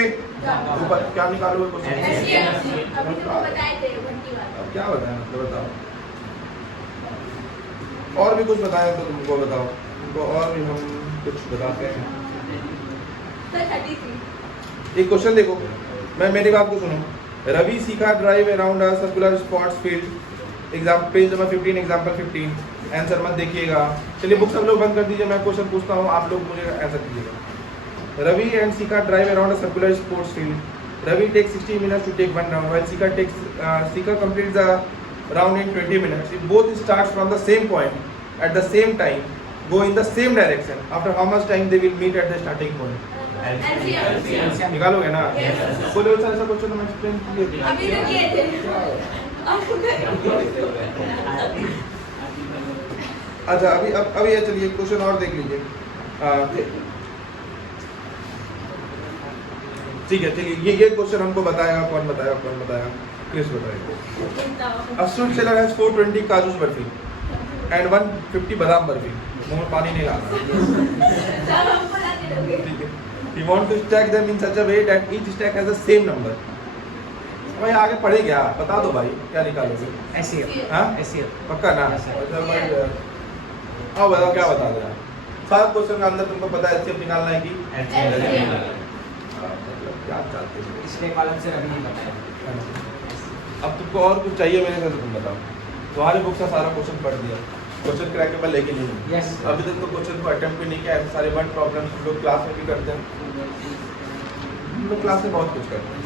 ऊपर क्या निकालोगे क्वेश्चन? अभी तो बताए थे घंटी वाला। अब क्या बताया तो बताओ, और भी कुछ बताया तो तुमको बताओ, तुमको और भी हम कुछ बताते हैं। सर 33 एक क्वेश्चन देखो, मैं मेरी बात को सुनो। रवि सीखा drive around a circular spots field, example page number 15, example 15। Answer मत देखिएगा, चलिए बुक सब लोग बंद कर दीजिए, मैं क्वेश्चन पूछता हूँ, आप लोग मुझे आंसर दीजिएगा। Ravi and Sikha drive around a circular sports field, Ravi takes 60 minutes to take one round, while Sika completes the round in 20 minutes. If both starts from the same point at the same time, go in the same direction, after how much time they will meet at the starting point? निकालोगे ना? बोलो sir ऐसा question मैं explain किए थे। अभी तो किए थे। आपको अच्छा अभी ये चलिए क्वेश्चन और देख लीजिए। ठीक है चलिए, ये क्वेश्चन हमको बताएगा, कौन बताएगा? क्रिस बताएगा। A fruit seller has 420 काजू बर्फी and 150 बादाम बर्फी, मुंह में पानी नहीं लाना। सब हमको ला के दोगे। ठीक है। He wants to stack them in such a way that each stack has the same number. भाई आगे पढ़े क्या? बता दो भाई, क्या निकालोगे? हाँ? पक्का ना? अच्छा भाई आओ बताओ क्या बता दे रहा है। 7 क्वेश्चन का अंदर तुमको पता है एचसीएफ निकालना है कि क्या चाहते हो? इसके कॉलम से अभी नहीं बताया। अब तुमको और कुछ चाहिए मेरे से तो तुम बताओ। तुम्हारे बुक से सारा क्वेश्चन पढ़ दिया, क्वेश्चन क्रैकेबल लेके नहीं। यस अभी तक तो क्वेश्चन को अटेम्प्ट भी नहीं किया, ऐसे सारे वर्ड प्रॉब्लम्स हम लोग क्लास में भी करते हैं, हम लोग क्लास में बहुत कुछ करते हैं।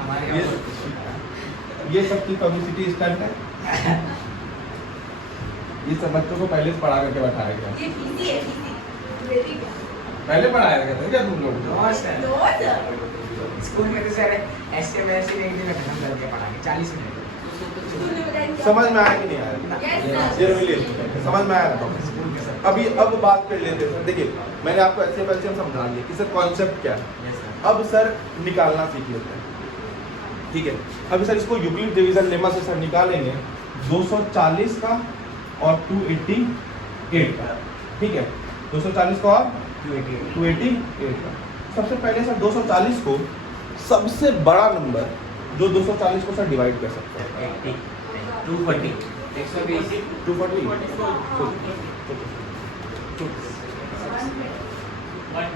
हमारे ये सब की पब्लिसिटी स्टंट है। ये सब बच्चों को पहले से पढ़ा करके बैठाया गया। ये पीसी है, पीसी वेरी गुड। पहले पढ़ाया गया था क्या तुम लोग? रोज स्कूल में तो सर एसएमएस एक दिन खत्म करके पढ़ाएंगे 40 मिनट। स्कूल में बताएंगे। समझ में आया कि नहीं आया? Yes, sir. जनरली समझ में आया ना? स्कूल के सर। अभी अब बात कर लेते हैं सर। देखिए मैंने आपको ऐसे समझा दिया कि सर कॉन्सेप्ट क्या है। Yes sir. अब सर निकालना सीख लेते हैं, ठीक है। अभी सर इसको यूक्लिड डिवीजन लेमा से सर निकालेंगे 240 का और 288 का, ठीक है। 240 का और 288 का। सबसे पहले सर 240 को सबसे बड़ा नंबर जो 240 को सर डिवाइड कर सकते हैं 240 120 240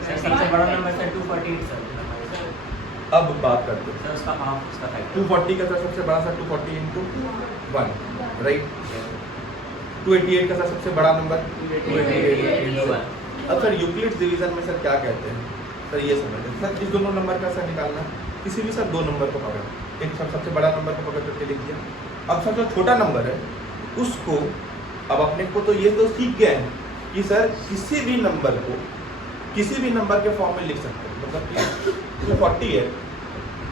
सर सबसे बड़ा नंबर सर 248 सर। अब बात करते हैं सर उसका हाफ उसका 240 का सर सबसे बड़ा सर 240 into 1 राइट। 288 का सर सबसे बड़ा नंबर 288 अब सर यूक्लिड डिवीजन में सर क्या कहते हैं सर, ये समझें सर। इस दोनों नंबर का सर निकालना, किसी भी सर दो नंबर को पकड़, एक सर सबसे बड़ा नंबर को पकड़ करके लिख दिया। अब सर जो छोटा नंबर है उसको, अब अपने को तो ये तो सीख गए हैं कि सर किसी भी नंबर को किसी भी नंबर के फॉर्म में लिख सकते हैं। मतलब कि 240 है,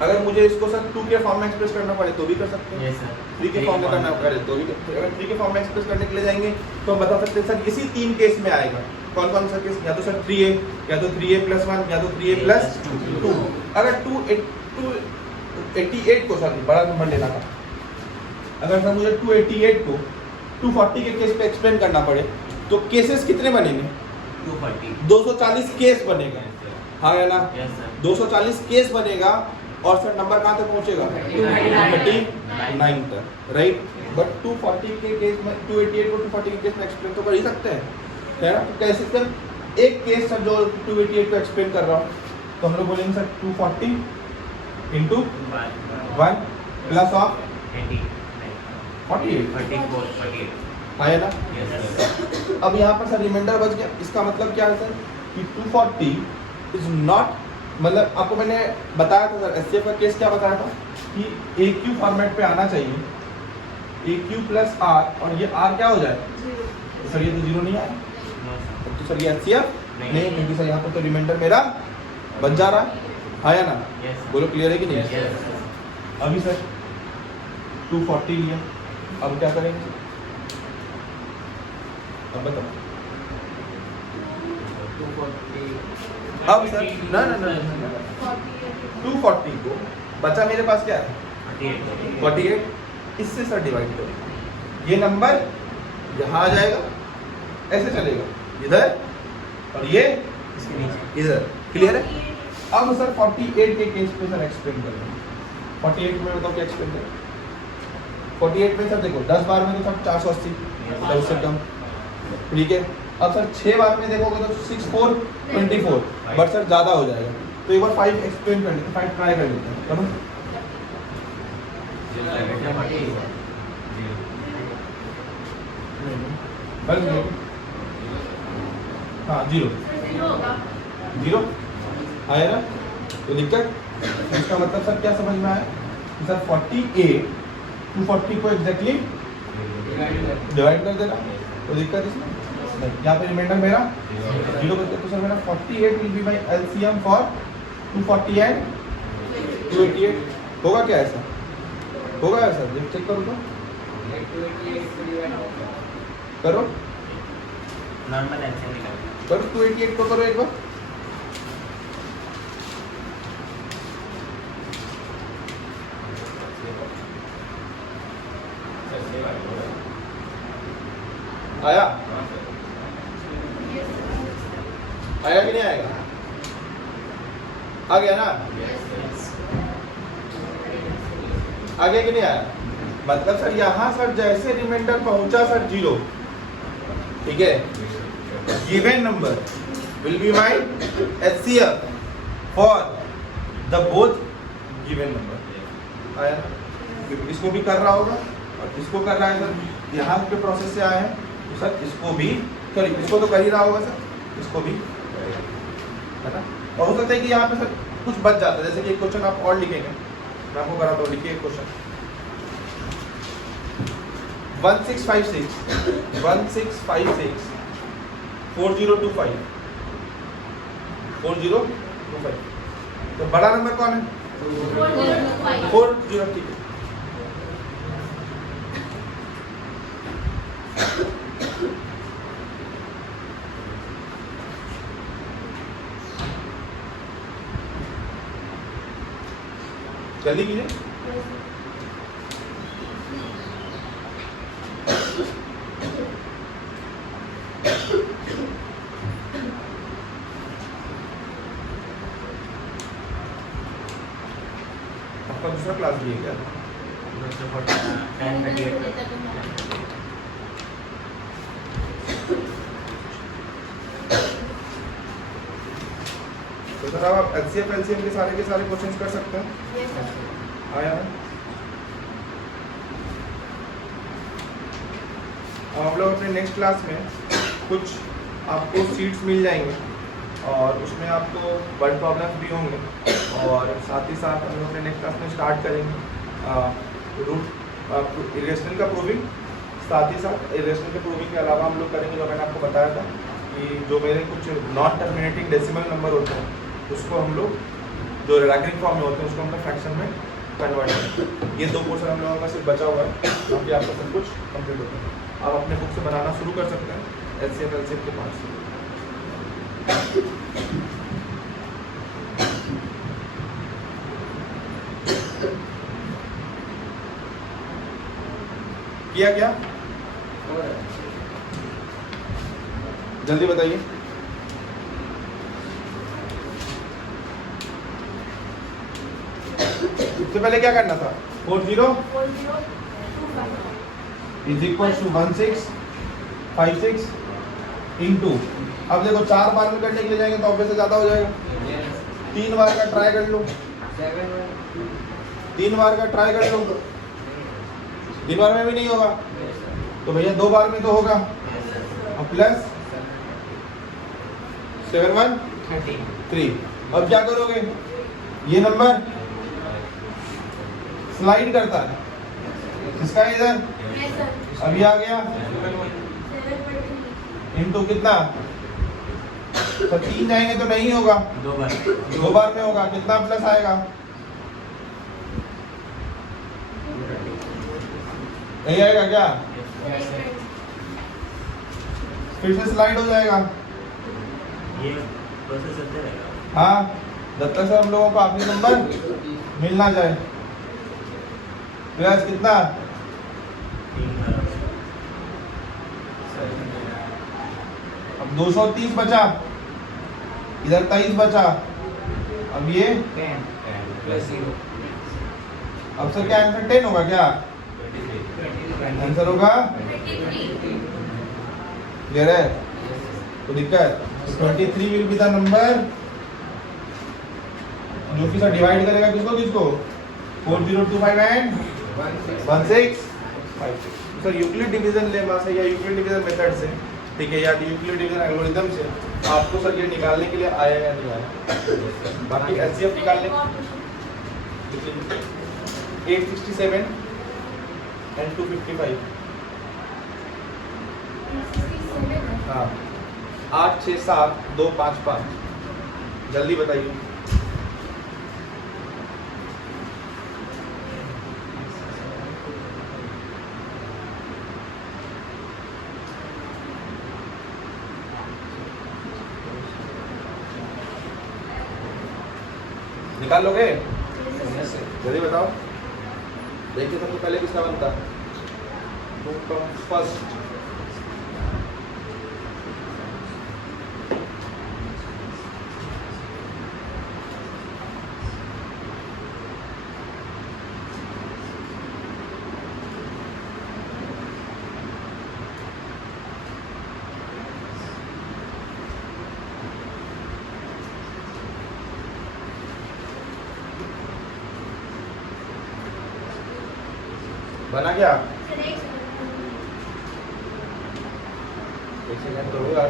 अगर मुझे इसको सर 2 के फॉर्म में एक्सप्रेस करना पड़े तो भी कर सकते हैं, 3 के फॉर्म में करना पड़े तो भी। अगर 3 के फॉर्म में एक्सप्रेस करने के लिए जाएंगे तो हम बता सकते हैं सर इसी 3 केस में आएगा। कौन कौन सा केस? या तो सर 3a, या तो 3a + 1, या तो 3a + 2। अगर 288 को सर बड़ा नंबर लेना था, अगर सर मुझे 288 को 240 के केस पे एक्सप्लेन करना पड़े तो केसेस कितने बनेंगे? 240 केस बनेगा, हाँ है ना? 240 केस बनेगा और सर नंबर कहाँ तक पहुँचेगा? 239 तक, राइट। बट 240 के केस में 288 को 240 के केस में एक्सप्लेन तो कर ही सकते हैं, है ना? तो कैसे सर एक केस सर जो 288 को एक्सप्लेन कर रहा हूँ तो हम लोग बोलेंगे सर 240 into 1 प्लस ऑफ 48, हाँ है ना? अब यहाँ पर सर रिमाइंडर बच गया। इसका मतलब क्या है सर कि 240 इज नॉट, मतलब आपको मैंने बताया था सर एससीएफ का केस क्या बताया था कि AQ फॉर्मेट पे आना चाहिए, AQ + R, और ये R क्या हो जाए सर? ये तो 0 नहीं आया तो सर ये एचसीएफ नहीं, क्योंकि सर यहाँ पर तो रिमाइंडर मेरा बच जा रहा है, हाँ या ना? बोलो क्लियर है कि नहीं? अभी सर 240 लिया, अब क्या करेंगे? अब बताओ। अब सर ना 240 को बचा मेरे पास क्या है? 48। इससे सर डिवाइड करो, ये नंबर यहाँ आ जाएगा, ऐसे चलेगा इधर और ये इसके नीचे इधर, क्लियर है? अब सर 48 के केस पे सर एक्सप्लेन करेंगे। 48 में बताओ क्या एक्सप्लेन करें? 48 में सर देखो 10 बार में तो सर 480 उससे कम, ठीक है। अब सर 6 बार में देखोगे तो 6424, बट सर ज़्यादा हो जाएगा। तो एक बार 5 एक्सप्लेन कर लेते हैं, 5 ट्राई कर लेते हैं, करो। बस हाँ 0 0 आया ना? तो दिक्कत, इसका मतलब सर क्या समझ में आया कि सर 48 240 को एग्जैक्टली डिवाइड कर देना, तो दिक्कत इसमें नहीं। यहाँ पे रिमाइंडर मेरा 0 करके, तो सर मेरा 48 will be my LCM for 240 and 288। होगा क्या ऐसा? होगा ऐसा? चेक करो तो, करो नॉर्मल एलसीएम निकाल करो 288 को करो एक बार। आया? आया कि नहीं आएगा? आ गया ना? आ गया कि नहीं आया? मतलब सर यहाँ सर जैसे रिमाइंडर पहुंचा सर 0, ठीक है, given number will be my HCF for the both given number. आया ना? इसको भी कर रहा होगा और इसको कर रहा है सर, यहाँ के प्रोसेस से आए हैं तो सर इसको भी सॉरी इसको तो कर ही रहा होगा सर, इसको भी है ना। और हो सकता है कि यहाँ पे सर कुछ बच जाता है, जैसे कि एक क्वेश्चन आप और लिखेंगे, मैं आपको कराता हूँ, लिखिए क्वेश्चन 1656 4025 4025। तो बड़ा नंबर कौन है? 40, ठीक है। जल्दी कीजिए। आपका दूसरा क्लास भी है क्या? तो सर अब आप एचसीएफ एलसीएम के सारे क्वेश्चंस कर सकते हैं। आया है? अब हम लोग अपने नेक्स्ट क्लास में कुछ आपको सीट्स मिल जाएंगे और उसमें आपको वर्ड प्रॉब्लम्स भी होंगे, और साथ ही साथ हम लोग अपने नेक्स्ट क्लास में स्टार्ट करेंगे रूट इरेशनल का प्रूविंग। साथ ही साथ इरेशनल के प्रूविंग के अलावा हम लोग करेंगे जो मैंने आपको बताया था कि जो मेरे कुछ नॉन टर्मिनेटिंग डेसिमल नंबर होते हैं उसको हम लोग जो रैगनिंग फॉर्म में होते हैं उसको हम लोग फ्रैक्शन में कन्वर्ट करेंगे। ये 2 पोर्शन हम लोगों का सिर्फ बचा हुआ है, बाकी आपका सब कुछ कंप्लीट होता है। आप अपने बुक से बनाना शुरू कर सकते हैं एलसीएम एलसीएम के पास। किया क्या? जल्दी बताइए। सबसे पहले क्या करना था? 40 इज इक्वल टू 1656 इंटू, अब देखो 4 बार में करने के लिए जाएंगे तो ऑब्वियसली ज़्यादा हो जाएगा। 3 बार का ट्राई कर लो, 3 बार का ट्राई कर लो, 3 बार में भी नहीं होगा तो भैया 2 बार में तो होगा, और प्लस 713। अब क्या करोगे? ये नंबर स्लाइड करता है, इसका इधर अभी आ गया इनटू कितना? तो 3 जाएंगे तो नहीं होगा, 2 बार में होगा, कितना प्लस आएगा? नहीं आएगा क्या? फिर से स्लाइड हो जाएगा। ये प्रोसेस चलते रहेगा। हाँ, जब तक से हम लोगों को आखिरी नंबर मिल ना जाए। प्लस कितना? अब 230 बचा, इधर 23 बचा, अब ये 10 प्लस 0 अब सर क्या आंसर 10 होगा क्या? आंसर होगा 23 क्लियर है? तो दिक्कत 23 विल बी द नंबर जो कि सर डिवाइड करेगा किसको किसको 4025 and 1656। Sir Euclid division lemma से या यूक्लिड डिवीजन मेथड से, ठीक है, या यूक्लिड डिवीजन एल्गोरिथम से आपको सर ये निकालने के लिए आया या नहीं आया? बाकी एचसीएफ निकालने 867 एंड 255, हाँ 8 6 7 2 5 5, जल्दी बताइए। निकाल लोगे? जल्दी बताओ। देखिए सबसे पहले किसका बनता? तो फर्स्ट बना क्या? एक सेकंड तो होगा।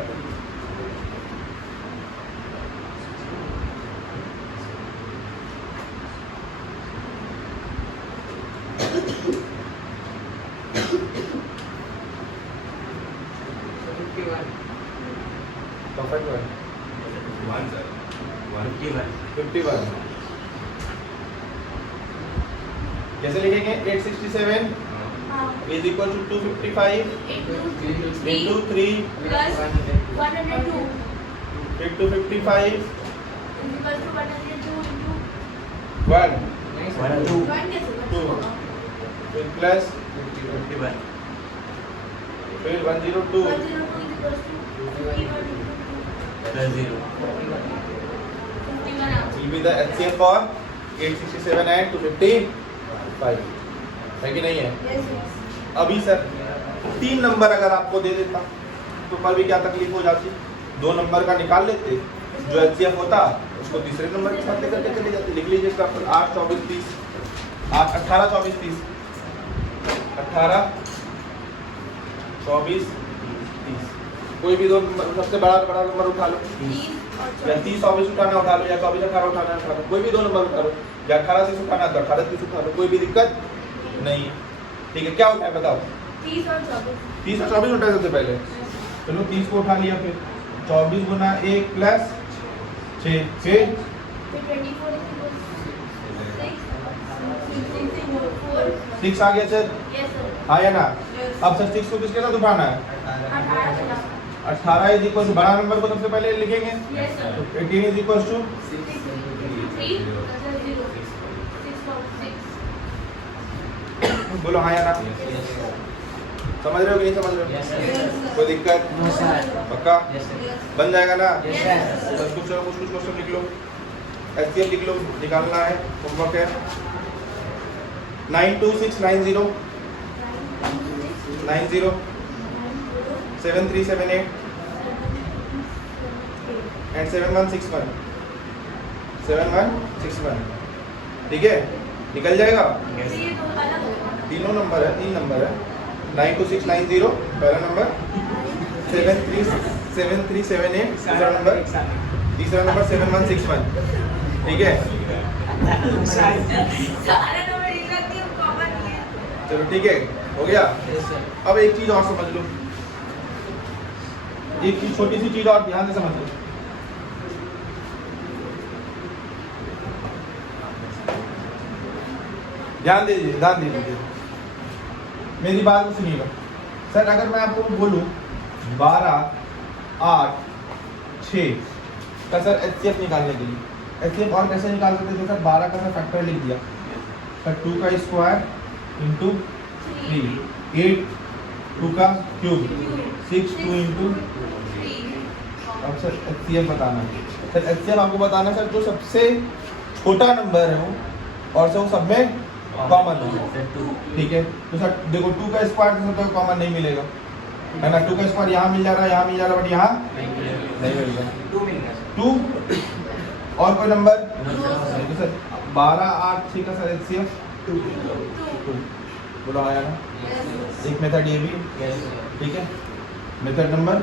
परफेक्ट वन 51 कैसे लिखेंगे? 867 is equal to 255 into 3 plus 102 into 55 is equal to 102 into 1 2 1 कैसे Two. होगा? फिर प्लस 51 फिर 102 102 is equal to 51 plus 0 51 answer. will be the HCF for 867 and 255 है कि नहीं है? Yes, yes. अभी सर 3 नंबर अगर आपको दे देता तो कल भी क्या तकलीफ हो जाती? 2 नंबर का निकाल लेते, जो HCF होता उसको तीसरे नंबर के साथ लेकर के चले जाते। लिख लीजिए इसका 8 24 30 8 18 24 30 18 24 30 कोई भी दो सबसे बड़ा नंबर उठा लो, 30 और या 30 24 उठाना उठा लो, या 24 18 उठाना उठा लो, कोई भी दो नंबर उठा लो, या 18 30 उठाना तो 18 30 उठा लो, कोई भी दिक्कत नहीं है। ठीक है, क्या उठाए बताओ? 30 और 24 30 और 24 उठाए सबसे पहले। चलो 30 को उठा लिया, फिर 24 गुना 1 प्लस 6 फिर 24 is equal to 4 6 आ गया सर, yes sir हाँ या ना? yes अब सर 6 को किसके साथ उठाना है? 18 इज इक्वल टू बड़ा नंबर को सबसे पहले लिखेंगे, yes sir 18 is equal to 3 plus 0 6 और 6 बोलो हाँ या ना? समझ रहे हो कि नहीं समझ रहे हो? Yes, sir. कोई दिक्कत? नो सर पक्का यस सर बन जाएगा ना? यस सर बस कुछ क्वेश्चन लिख लो, HCF लिख लो, निकालना है, होमवर्क है। 92690 90 7378 and 7161 7161, ठीक है, निकल जाएगा। यस ये दो अलग होगा तीनों नंबर है, 3 नंबर है। 92690 पहला नंबर, 7378 दूसरा नंबर, तीसरा नंबर 7161, ठीक है। सारा नंबर एक साथ ही कॉमन है चलो ठीक है, हो गया। यस सर अब एक चीज और समझ लो, एक चीज छोटी सी चीज और ध्यान से समझ लो। ध्यान दीजिए मेरी बात को सुनिएगा। सर अगर मैं आपको बोलूं 12 8 6 का सर HCF निकालने के लिए, HCF और कैसे निकाल सकते थे सर? 12 का सर फैक्टर लिख दिया, सर 2 का स्क्वायर इंटू 3, 8 2 का क्यूब, 6 2 इंटू। अब सर HCF बताना है। सर एचसीएम आपको बताना सर जो सबसे छोटा नंबर है वो और सब में कॉमन है, ठीक है। तो सर देखो 2 का स्क्वायर तो कॉमन नहीं मिलेगा, है ना। 2 का स्क्वायर यहाँ मिल जा रहा है, यहाँ मिल जा रहा है, बट यहाँ नहीं मिलेगा। 2 मिलेगा 2 और कोई नंबर तो सर 12 8 6 का सर एचसीएम 2 बोलो आया ना। एक मेथड ये भी, ठीक है। मेथड नंबर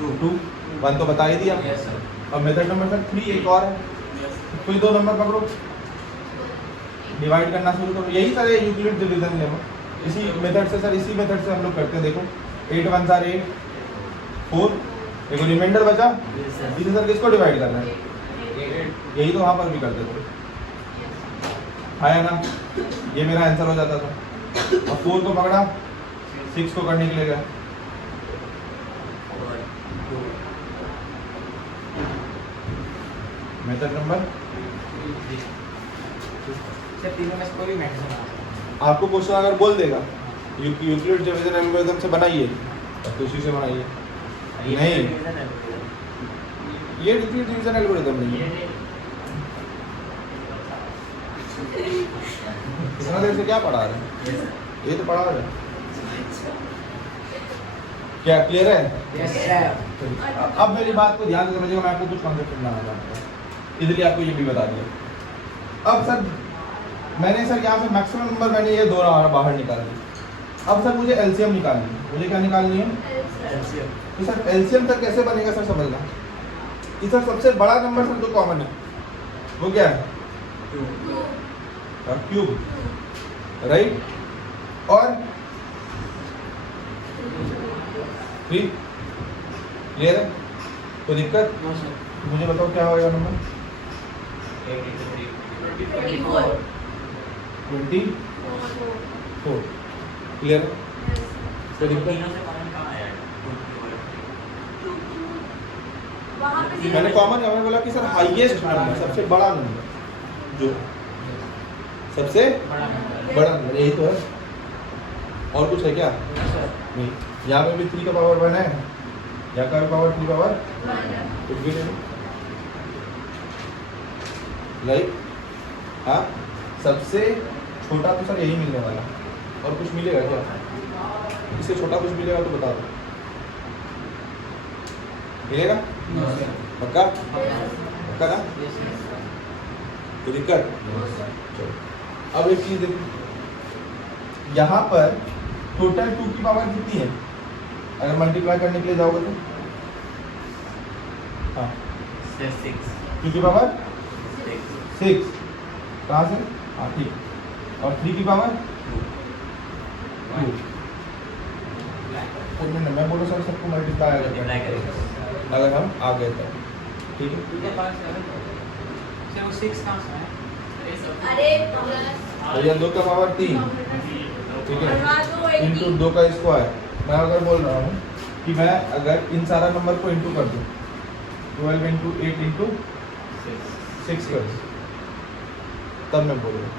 2 1 तो बता ही दिया, और मेथड नंबर सर 3 एक और है। कोई 2 नंबर पकड़ो, डिवाइड करना शुरू करो। यही सर यूक्लिड डिवीजन लेवो, इसी मेथड से सर, इसी मेथड से हम लोग करते हैं। देखो 8 1 8 4, देखो रिमाइंडर बचा, इसे सर किसको डिवाइड करना है, यही तो वहाँ पर भी करते थे, आया ना। ये मेरा आंसर हो जाता था। और 4 को पकड़ा, 6 को करने के लिए गया। मेथड नंबर सर तीनों में से कोई भी मैटर बना आपको क्वेश्चन अगर बोल देगा यूक्लिड डिवीजन एल्गोरिथम से बनाइए, तो उसी से बनाइए। नहीं, ये यूक्लिड डिवीजन एल्गोरिथम नहीं है। इतना देर से क्या पढ़ा रहे हैं, ये तो पढ़ा रहे हैं। क्या क्लियर है? Yes sir. अब मेरी बात को ध्यान से समझिएगा, मैं आपको कुछ कॉन्सेप्ट समझाना चाहता हूँ, इसलिए आपको ये भी बता दिया। अब सर मैंने सर यहाँ पे मैक्सिमम नंबर मैंने ये 2 बाहर निकाल दी। अब सर मुझे एलसीएम निकालनी है, मुझे क्या निकालनी है, तो सर एलसीएम सर कैसे बनेगा सर समझना कि सर सबसे बड़ा नंबर सर जो कॉमन है वो क्या है, क्यूब, राइट। और 3 क्लियर है, कोई दिक्कत? मुझे बताओ क्या होगा नंबर 24 क्लियर है, कोई दिक्कत? मैंने कॉमन मैंने बोला कि सर हाईएस्ट नंबर, सबसे बड़ा नंबर, जो सबसे बड़ा नंबर, यही तो है। और कुछ है क्या? नहीं। यहाँ पे भी 3 का पावर 1 है, यहाँ का भी पावर 3 पावर कुछ भी नहीं, राइट। हाँ, सबसे छोटा तो सर यही मिलने वाला, और कुछ मिलेगा क्या? इससे छोटा कुछ मिलेगा तो बता दो, मिलेगा? पक्का? पक्का ना? कोई दिक्कत? चलो अब एक चीज देखो, यहाँ पर टोटल 2 की पावर कितनी है अगर मल्टीप्लाई करने के लिए जाओगे तो? हाँ 2 की पावर 6, कहाँ से? हाँ ठीक। और 3 की पावर 2। मैं बोलो सर सबको मल्टीप्लाई अगर हम आ गए तो, ठीक है। सर वो 6 कहाँ से है? अरे भैया 2 का पावर 3, ठीक है, इंटू 2 का स्क्वायर। मैं अगर बोल रहा हूँ कि मैं अगर इन सारा नंबर को इंटू कर दूँ, 12 इंटू 8 इंटू 6 कर दूँ, तब मैं बोल रहा हूँ,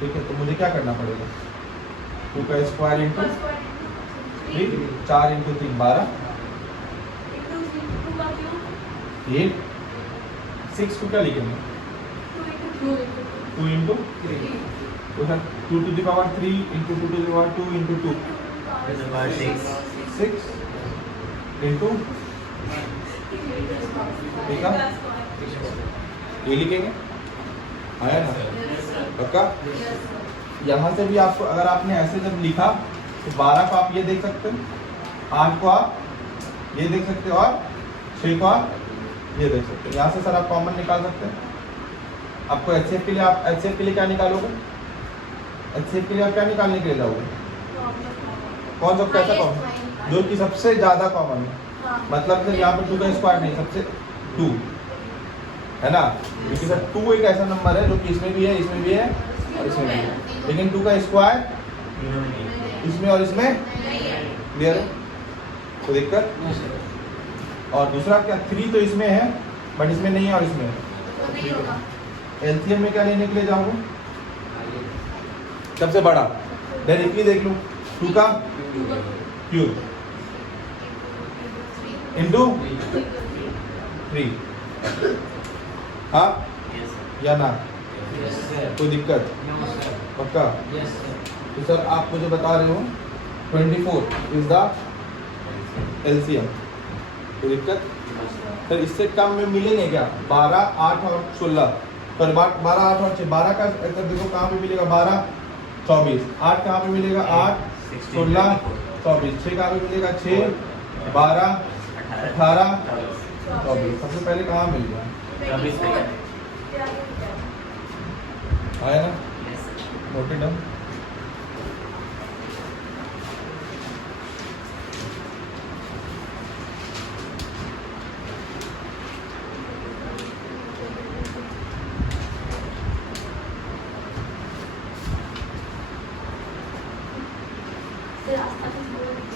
ठीक है। तो मुझे क्या करना पड़ेगा, 2 का स्क्वायर इंटू 3, 4 इंटू 3 12, 8 6 को क्या लिखेंगे, 2 इंटू 3, तो sir 2 to the power 3 into 2 to the power 2 into 2 6 into, ठीक है, ये लिखेंगे, आया ना? पक्का? यहाँ से भी आपको अगर आपने ऐसे जब लिखा तो 12 को आप ये देख सकते हो, 8 को आप ये देख सकते हो, और 6 को आप ये देख सकते हो। यहाँ से सर आप कॉमन निकाल सकते हैं। आपको एचसीएफ के लिए, आप एचसीएफ के लिए क्या निकालोगे, एचसीएफ के लिए आप क्या निकालने के लिए जाओगे, कौन सा कैसा कॉमन, जो कि सबसे ज्यादा कॉमन है। मतलब सर यहाँ पे 2 का स्क्वायर नहीं, सबसे 2 है ना, क्योंकि सर 2 एक ऐसा नंबर है जो कि इसमें भी है, इसमें भी है और इसमें भी है, लेकिन 2 का स्क्वायर इसमें और इसमें क्लियर है, कोई दिक्कत? और दूसरा क्या, 3 तो इसमें है बट इसमें नहीं है और इसमें है। एलसीएम में क्या लेने के लिए जाऊंगा, सबसे बड़ा, डायरेक्टली देख लूं, 2 का क्यूब इंटू 3, हाँ Yes, sir. या ना? Yes, sir. कोई दिक्कत? No, sir. पक्का? Yes, sir. तो सर आप मुझे बता रहे हो 24 इज द एलसीएम, कोई दिक्कत? No, sir. सर इससे कम में मिलेंगे क्या? 12, 8 और 16 पर 12, 8 और 6, 12 का ऐसा देखो कहाँ पे मिलेगा? 12, 24, 8 कहाँ पे मिलेगा? 8, 16, 24, 6 कहाँ पे मिलेगा? 6, 12, 18, 24। सबसे पहले कहाँ मिल गया? 24 आया ना? Yes, sir. Noted down.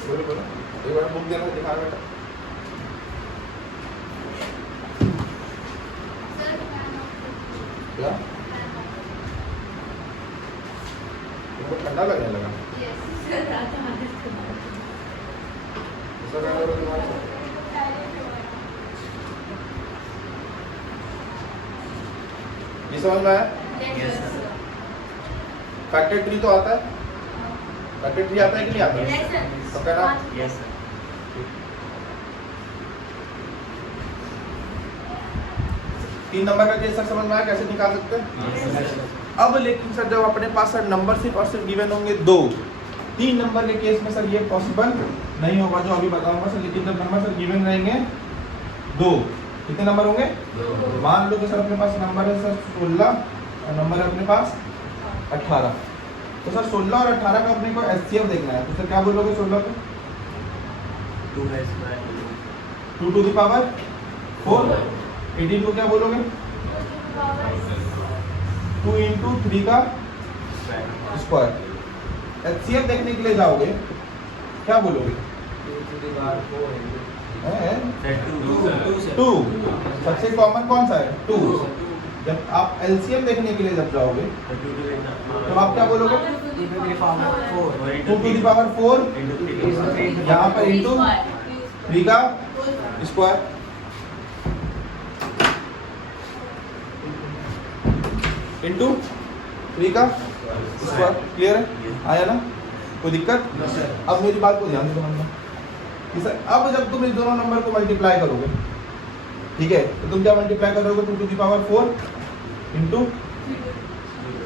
बोलो बोलो, एक बार बुक देना दिखा बेटा। क्या? तुमको ठंडा लगने लगा? ऐसा क्या हो रहा है तुम्हारे साथ? ये समझ में आया? Yes, sir. फैक्टर 3 तो आता है? फैक्टर 3 आता है कि नहीं आता है? पक्का ना? Yes, sir. तीन नंबर का केस सर समझ में आया कैसे निकाल सकते हैं? Yes, sir. अब लेकिन सर जब अपने पास सर नंबर सिर्फ और सिर्फ गिवन होंगे 2, 3 नंबर के केस में सर ये पॉसिबल नहीं होगा जो अभी बताऊंगा सर। लेकिन जब नंबर सर गिवन रहेंगे 2, कितने नंबर होंगे? मान लो कि सर अपने पास नंबर है सर 16 और नंबर है अपने पास 18। तो सर 16 और 18 का अपने को एचसीएफ देखना है। तो सर क्या बोलोगे 16 को? 2 है square. 2 to the power 4। 18 को क्या बोलोगे? 2 इंटू 3 का Square. स्क्वायर। एचसीएफ देखने के लिए जाओगे क्या बोलोगे? 2 to the power 4 into. Sir, 2. 2। सबसे कॉमन कौन सा है? 2। जब आप एलसीएम देखने के लिए जब जाओगे तो आप क्या बोलोगे? 2 to the power 4. 2 to the power 4 यहाँ पर इंटू 3 का स्क्वायर इंटू 3 का स्क्वायर। क्लियर है? आया ना? कोई दिक्कत? No, sir. अब मेरी बात को ध्यान से समझना कि सर अब जब तुम इस दोनों नंबर को मल्टीप्लाई करोगे, ठीक है, तो तुम क्या मल्टीप्लाई करोगे? 2 to the power 4 into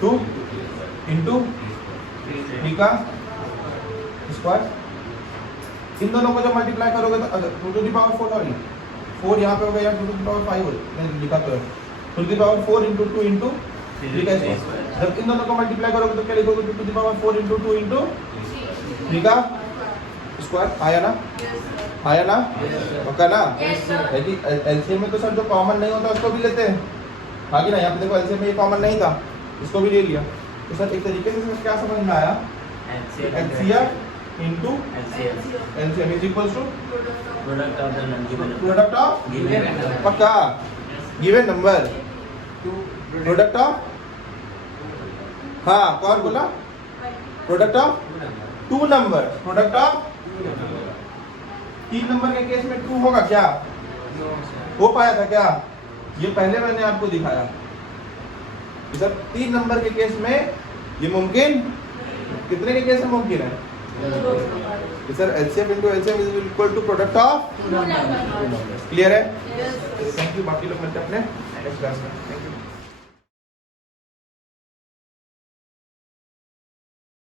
2 into 3 का स्क्वायर। इन दोनों को जब मल्टीप्लाई करोगे तो अगर 2 टू द पावर 4 सॉरी 4 यहाँ पे हो गया या 2 टू द पावर 5 हो मैंने लिखा तो है 2 to the power 4 into 2 into 3 का स्क्वायर। जब इन दोनों को मल्टीप्लाई करोगे तो क्या लिखोगे? 2 to the power 4 into 2 into 3 का स्क्वायर। आया ना? आया ना? पक्का ना? Yes, sir. है कि एलसीएम में तो सर जो कॉमन नहीं होता उसको भी लेते हैं, हाँ कि ना? यहाँ पे देखो एलसीएम में ये कॉमन नहीं था, इसको भी ले लिया। तो सर एक तरीके से सर क्या समझ में आया? LCM into LCM is equals to Product of the non-given number. Product of Given number. पक्का गिवन नंबर 2 प्रोडक्ट ऑफ, हाँ कौन बोला? Product of 2 number, product of 3 number के केस में 2 होगा क्या? No, sir. हो पाया था क्या? ये पहले मैंने आपको दिखाया कि सर 3 नंबर के केस में ये मुमकिन, कितने के केस में मुमकिन है? कि sir LCM into LCM is equal to product of. Clear है? Thank you. बाकी लोग मिलते हैं अपने नेक्स्ट क्लास में। Thank you.